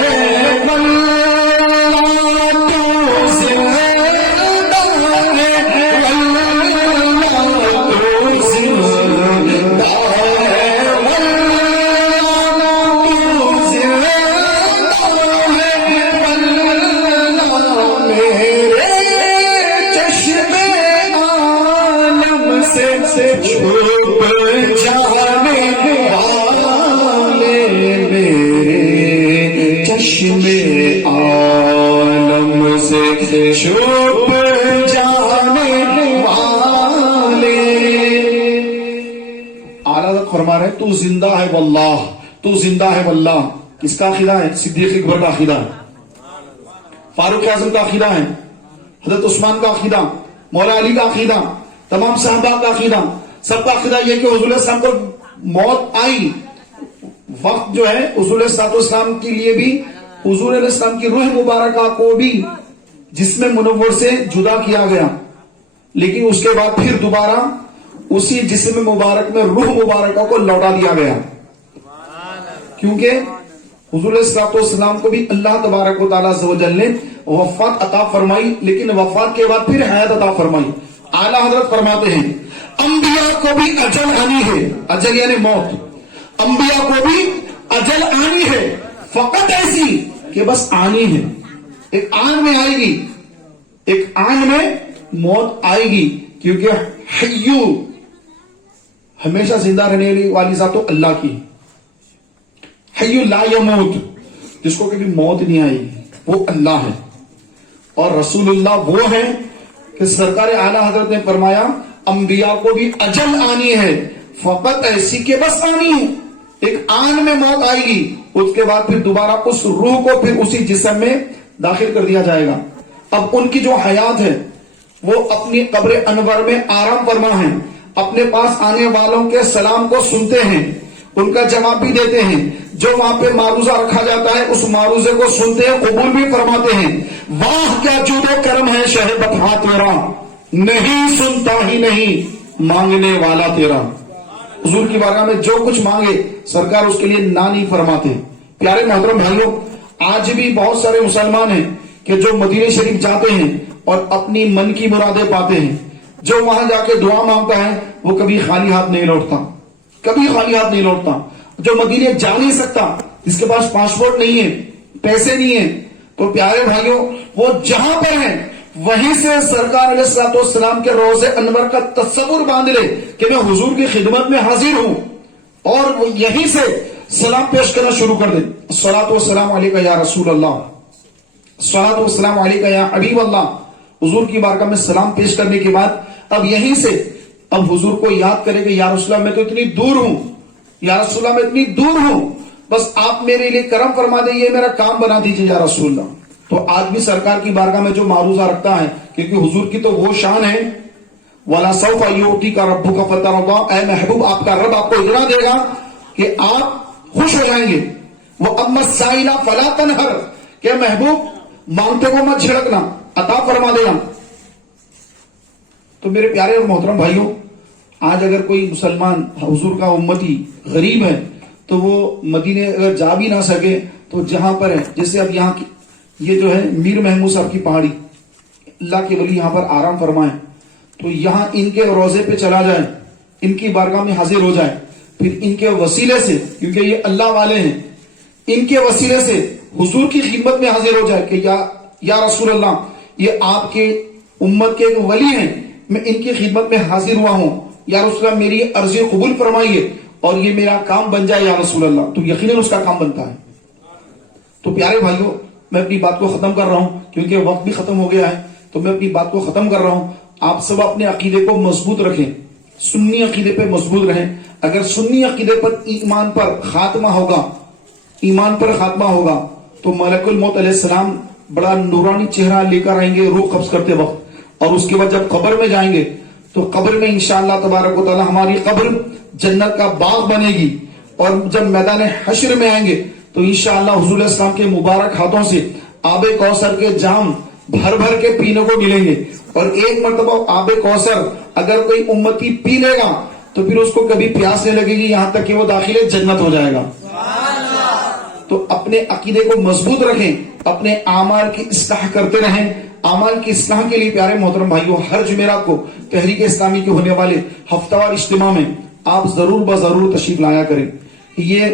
فرما رہے تو زندہ ہے واللہ، تو زندہ ہے واللہ۔ کس کا عقیدہ ہے؟ صدیق اکبر کا عقیدہ ہے، فاروق اعظم کا عقیدہ ہے، حضرت عثمان کا عقیدہ، مولا علی کا عقیدہ، تمام صحابہ کا عقیدہ، سب کا عقیدہ یہ کہ حضور علیہ السلام کو موت آئی، وقت جو ہے حضور علیہ السلام کے لیے بھی حضور علیہ السلام کی روح مبارکہ کو بھی جسم منور سے جدا کیا گیا، لیکن اس کے بعد پھر دوبارہ اسی جسم مبارک میں روح مبارکہ کو لوٹا دیا گیا، کیونکہ حضور علیہ السلام کو بھی اللہ تبارک و تعالیٰ عز و جل نے وفات عطا فرمائی، لیکن وفات کے بعد پھر حیات عطا فرمائی۔ اعلیٰ حضرت فرماتے ہیں انبیاء کو بھی اجل آنی ہے، اجل یعنی موت، انبیاء کو بھی اجل آنی ہے، فقط ایسی کہ بس آنی ہے، ایک آن میں آئے گی، ایک آن میں موت آئے گی، کیونکہ حیو ہمیشہ زندہ رہنے والی ذات تو اللہ کی، حیو لا یموت جس کو کبھی موت نہیں آئی وہ اللہ ہے، اور رسول اللہ وہ ہیں کہ سرکار اعلیٰ حضرت نے فرمایا انبیاء کو بھی اجل آنی ہے، فقط ایسی کے بس آنی ہے، ایک آن میں موت آئے گی، اس کے بعد پھر دوبارہ اس روح کو پھر اسی جسم میں داخل کر دیا جائے گا۔ اب ان کی جو حیات ہے وہ اپنی قبر انور میں آرام فرما ہیں، اپنے پاس آنے والوں کے سلام کو سنتے ہیں، ان کا جواب بھی دیتے ہیں، جو وہاں پہ معروضہ رکھا جاتا ہے اس معروضے کو سنتے ہیں، قبول بھی فرماتے ہیں۔ واہ کیا جود و کرم ہے شہ بطحا تیرا، نہیں سنتا ہی نہیں مانگنے والا تیرا۔ حضور کی بارگاہ میں جو کچھ مانگے سرکار اس کے لیے نہ نہیں فرماتے۔ پیارے محترم بھائیوں، آج بھی بہت سارے مسلمان ہیں کہ جو مدینہ شریف جاتے ہیں اور اپنی من کی مرادیں پاتے ہیں، جو وہاں جا کے دعا مانگتا ہے وہ کبھی خالی ہاتھ نہیں لوٹتا، کبھی خالی ہاتھ نہیں لوٹتا۔ جو مدینے جا نہیں سکتا، جس کے پاس پاسپورٹ نہیں ہے، پیسے نہیں ہیں، تو پیارے بھائیوں وہ جہاں پر ہیں وہیں سے سرکار علیہ الصلوۃ والسلام کے روضے انور کا تصور باندھ لے کہ میں حضور کی خدمت میں حاضر ہوں، اور وہ یہیں سے سلام پیش کرنا شروع کر دیں۔ الصلوۃ والسلام علیکہ یا رسول اللہ، الصلوۃ والسلام علیکہ یا حبیب اللہ۔ حضور کی بارگاہ میں سلام پیش کرنے کے بعد اب یہیں سے اب حضور کو یاد کرے کہ یا رسول اللہ میں تو اتنی دور ہوں، یا رسول اللہ میں اتنی دور ہوں، بس آپ میرے لیے کرم فرما دیں، یہ میرا کام بنا دیجیے یا رسول اللہ۔ تو آج بھی سرکار کی بارگاہ میں جو معروضہ رکھتا ہے، کیونکہ حضور کی تو وہ شان ہے، وَلَا سَوْفَ يُعْطِيكَ رَبُّكَ فَتَرْضَىٰ، اے محبوب آپ کا رب آپ کو اتنا دے گا کہ آپ خوش ہو جائیں گے۔ وَأَمَّا السَّائِلَ فَلَا تَنْهَرْ، کہ محبوب مانگتے کو مت جھڑکنا، عطا فرما دینا۔ تو میرے پیارے اور محترم بھائیوں، آج اگر کوئی مسلمان حضور کا امتی غریب ہے تو وہ مدینے اگر جا بھی نہ سکے تو جہاں پر ہے، جیسے اب یہاں کی یہ جو ہے میر محمود صاحب کی پہاڑی، اللہ کے ولی یہاں پر آرام فرمائیں، تو یہاں ان کے روضے پہ چلا جائے، ان کی بارگاہ میں حاضر ہو جائے، پھر ان کے وسیلے سے، کیونکہ یہ اللہ والے ہیں، ان کے وسیلے سے حضور کی خدمت میں حاضر ہو جائے کہ یا رسول اللہ یہ آپ کے امت کے ولی ہیں، میں ان کی خدمت میں حاضر ہوا ہوں، یا رسول اللہ میری عرضی قبول فرمائیے اور یہ میرا کام بن جائے یا رسول اللہ، تو یقیناً اس کا کام بنتا ہے۔ تو پیارے بھائیوں، میں اپنی بات کو ختم کر رہا ہوں کیونکہ وقت بھی ختم ہو گیا ہے، تو میں اپنی بات کو ختم کر رہا ہوں۔ آپ سب اپنے عقیدے کو مضبوط رکھیں، سنی عقیدے پہ مضبوط رہیں۔ اگر سنی عقیدے پر ایمان پر خاتمہ ہوگا، ایمان پر خاتمہ ہوگا، تو ملک الموت علیہ السلام بڑا نورانی چہرہ لے کر آئیں گے روح قبض کرتے وقت، اور اس کے بعد جب قبر میں جائیں گے تو قبر میں انشاءاللہ تبارک و تعالی ہماری قبر جنت کا باغ بنے گی، اور جب میدان حشر میں آئیں گے تو انشاءاللہ حضور علیہ السلام کے مبارک ہاتھوں سے آب کوثر کے جام بھر بھر کے پینے کو ملیں گے، اور ایک مرتبہ آب کوثر اگر کوئی امتی پی لے گا تو پھر اس کو کبھی پیاس نہیں لگے گی، یہاں تک کہ وہ داخل جنت ہو جائے گا۔ تو اپنے عقیدے کو مضبوط رکھیں، اپنے اعمال کی اصلاح کرتے رہیں۔ اعمال کی اصلاح کے لیے پیارے محترم بھائیوں، ہر جمعرات کو تحریک اسلامی کے ہونے والے ہفتہ وار اجتماع میں آپ ضرور بضرور تشریف لایا کریں۔ یہ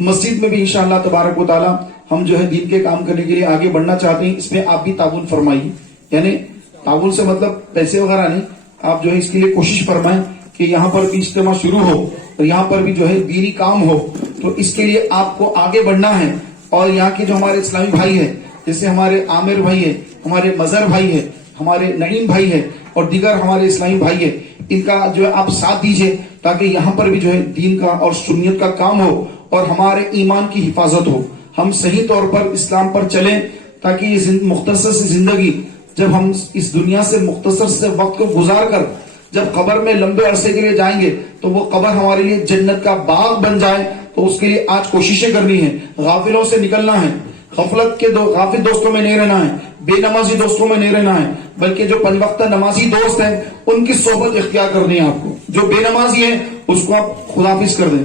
مسجد میں بھی انشاءاللہ تبارک و تعالی ہم جو ہے دین کے کام کرنے کے لیے آگے بڑھنا چاہتے ہیں، اس میں آپ بھی تعاون فرمائیے، یعنی تعاون سے مطلب پیسے وغیرہ نہیں، آپ جو ہے اس کے لیے کوشش فرمائیں کہ یہاں پر بھی اجتماع شروع ہو اور یہاں پر بھی جو ہے دینی کام ہو، تو اس کے لیے آپ کو آگے بڑھنا ہے۔ اور یہاں کے جو ہمارے اسلامی بھائی ہیں، جیسے ہمارے عامر بھائی ہیں، ہمارے مظہر بھائی ہیں، ہمارے نعیم بھائی ہیں اور دیگر ہمارے اسلامی بھائی ہیں، ان کا جو ہے آپ ساتھ دیجئے تاکہ یہاں پر بھی جو ہے دین کا اور سنیت کا کام ہو اور ہمارے ایمان کی حفاظت ہو، ہم صحیح طور پر اسلام پر چلیں، تاکہ یہ مختصر سی زندگی جب ہم اس دنیا سے مختصر سے وقت کو گزار کر جب قبر میں لمبے عرصے کے لیے جائیں گے تو وہ قبر ہمارے لیے جنت کا باغ بن جائے۔ تو اس کے لیے آج کوششیں کرنی ہیں، غافلوں سے نکلنا ہے، غفلت کے غافل دوستوں میں نہیں رہنا ہے، بے نمازی دوستوں میں نہیں رہنا ہے، بلکہ جو پنج وقتہ نمازی دوست ہیں ان کی صحبت اختیار کرنی ہے آپ کو۔ جو بے نمازی ہیں اس کو آپ خداحافظ کر دیں،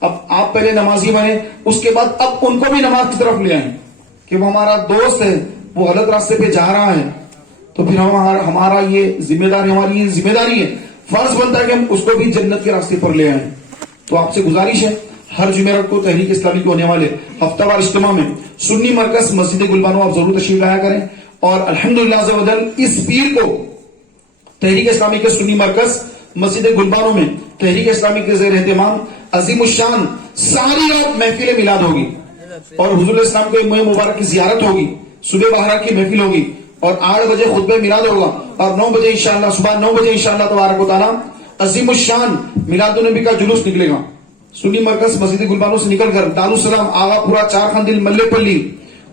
اب آپ پہلے نمازی بنے، اس کے بعد اب ان کو بھی نماز کی طرف لے آئیں کہ وہ ہمارا دوست ہے، وہ غلط راستے پہ جا رہا ہے، تو پھر ہمارا یہ ذمہ داری، ہماری یہ ذمہ داری ہے، فرض بنتا ہے کہ ہم اس کو بھی جنت کے راستے پر لے آئیں۔ تو آپ سے گزارش ہے، ہر جمعرات کو تحریک اسلامی کے ہونے والے ہفتہ وار اجتماع میں سنی مرکز مسجد گلبانو آپ ضرور تشریف لایا کریں، اور الحمدللہ عز و جل اس پیر کو تحریک اسلامی کے سنی مرکز مسجد گلبانوں میں تحریک اسلامی کے زیر اہتمام عظیم الشان ساری رات محفل میلاد ہوگی اور حضور الاسلام کے ماہ مبارک کی زیارت ہوگی. صبح بہار کی محفل ہوگی اور 8 بجے خطبہ میلاد ہوگا اور 9 بجے انشاءاللہ صبح 9 بجے انشاءاللہ تبارک و تعالی عظیم الشان میلاد النبی کا جلوس نکلے گا. سنی مرکز مسجد گلبانوں سے نکل کر دارالسلام آغا پورا 4 خاندل ملے پلی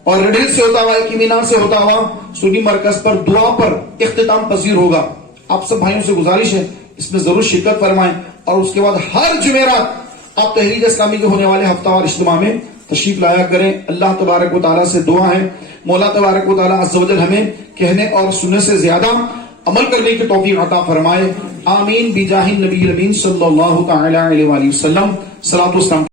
اور ریڈیل سے ہوتا ہوا ایک مینار سے ہوتا ہوا سنی مرکز پر دعا پر اختتام پذیر ہوگا. آپ سب بھائیوں سے گزارش ہے اس میں ضرور شرکت فرمائیں اور اس کے بعد ہر جمعرات آپ تحریک اسلامی کے ہونے والے ہفتہ وار اجتماع میں تشریف لایا کریں. اللہ تبارک و تعالیٰ سے دعا ہے مولا تبارک و تعالیٰ عز و جل ہمیں کہنے اور سننے سے زیادہ عمل کرنے کی توفیق عطا فرمائے. آمین بجاہ النبی الامین صلی اللہ تعالی علیہ وآلہ وسلم. صلاۃ والسلام.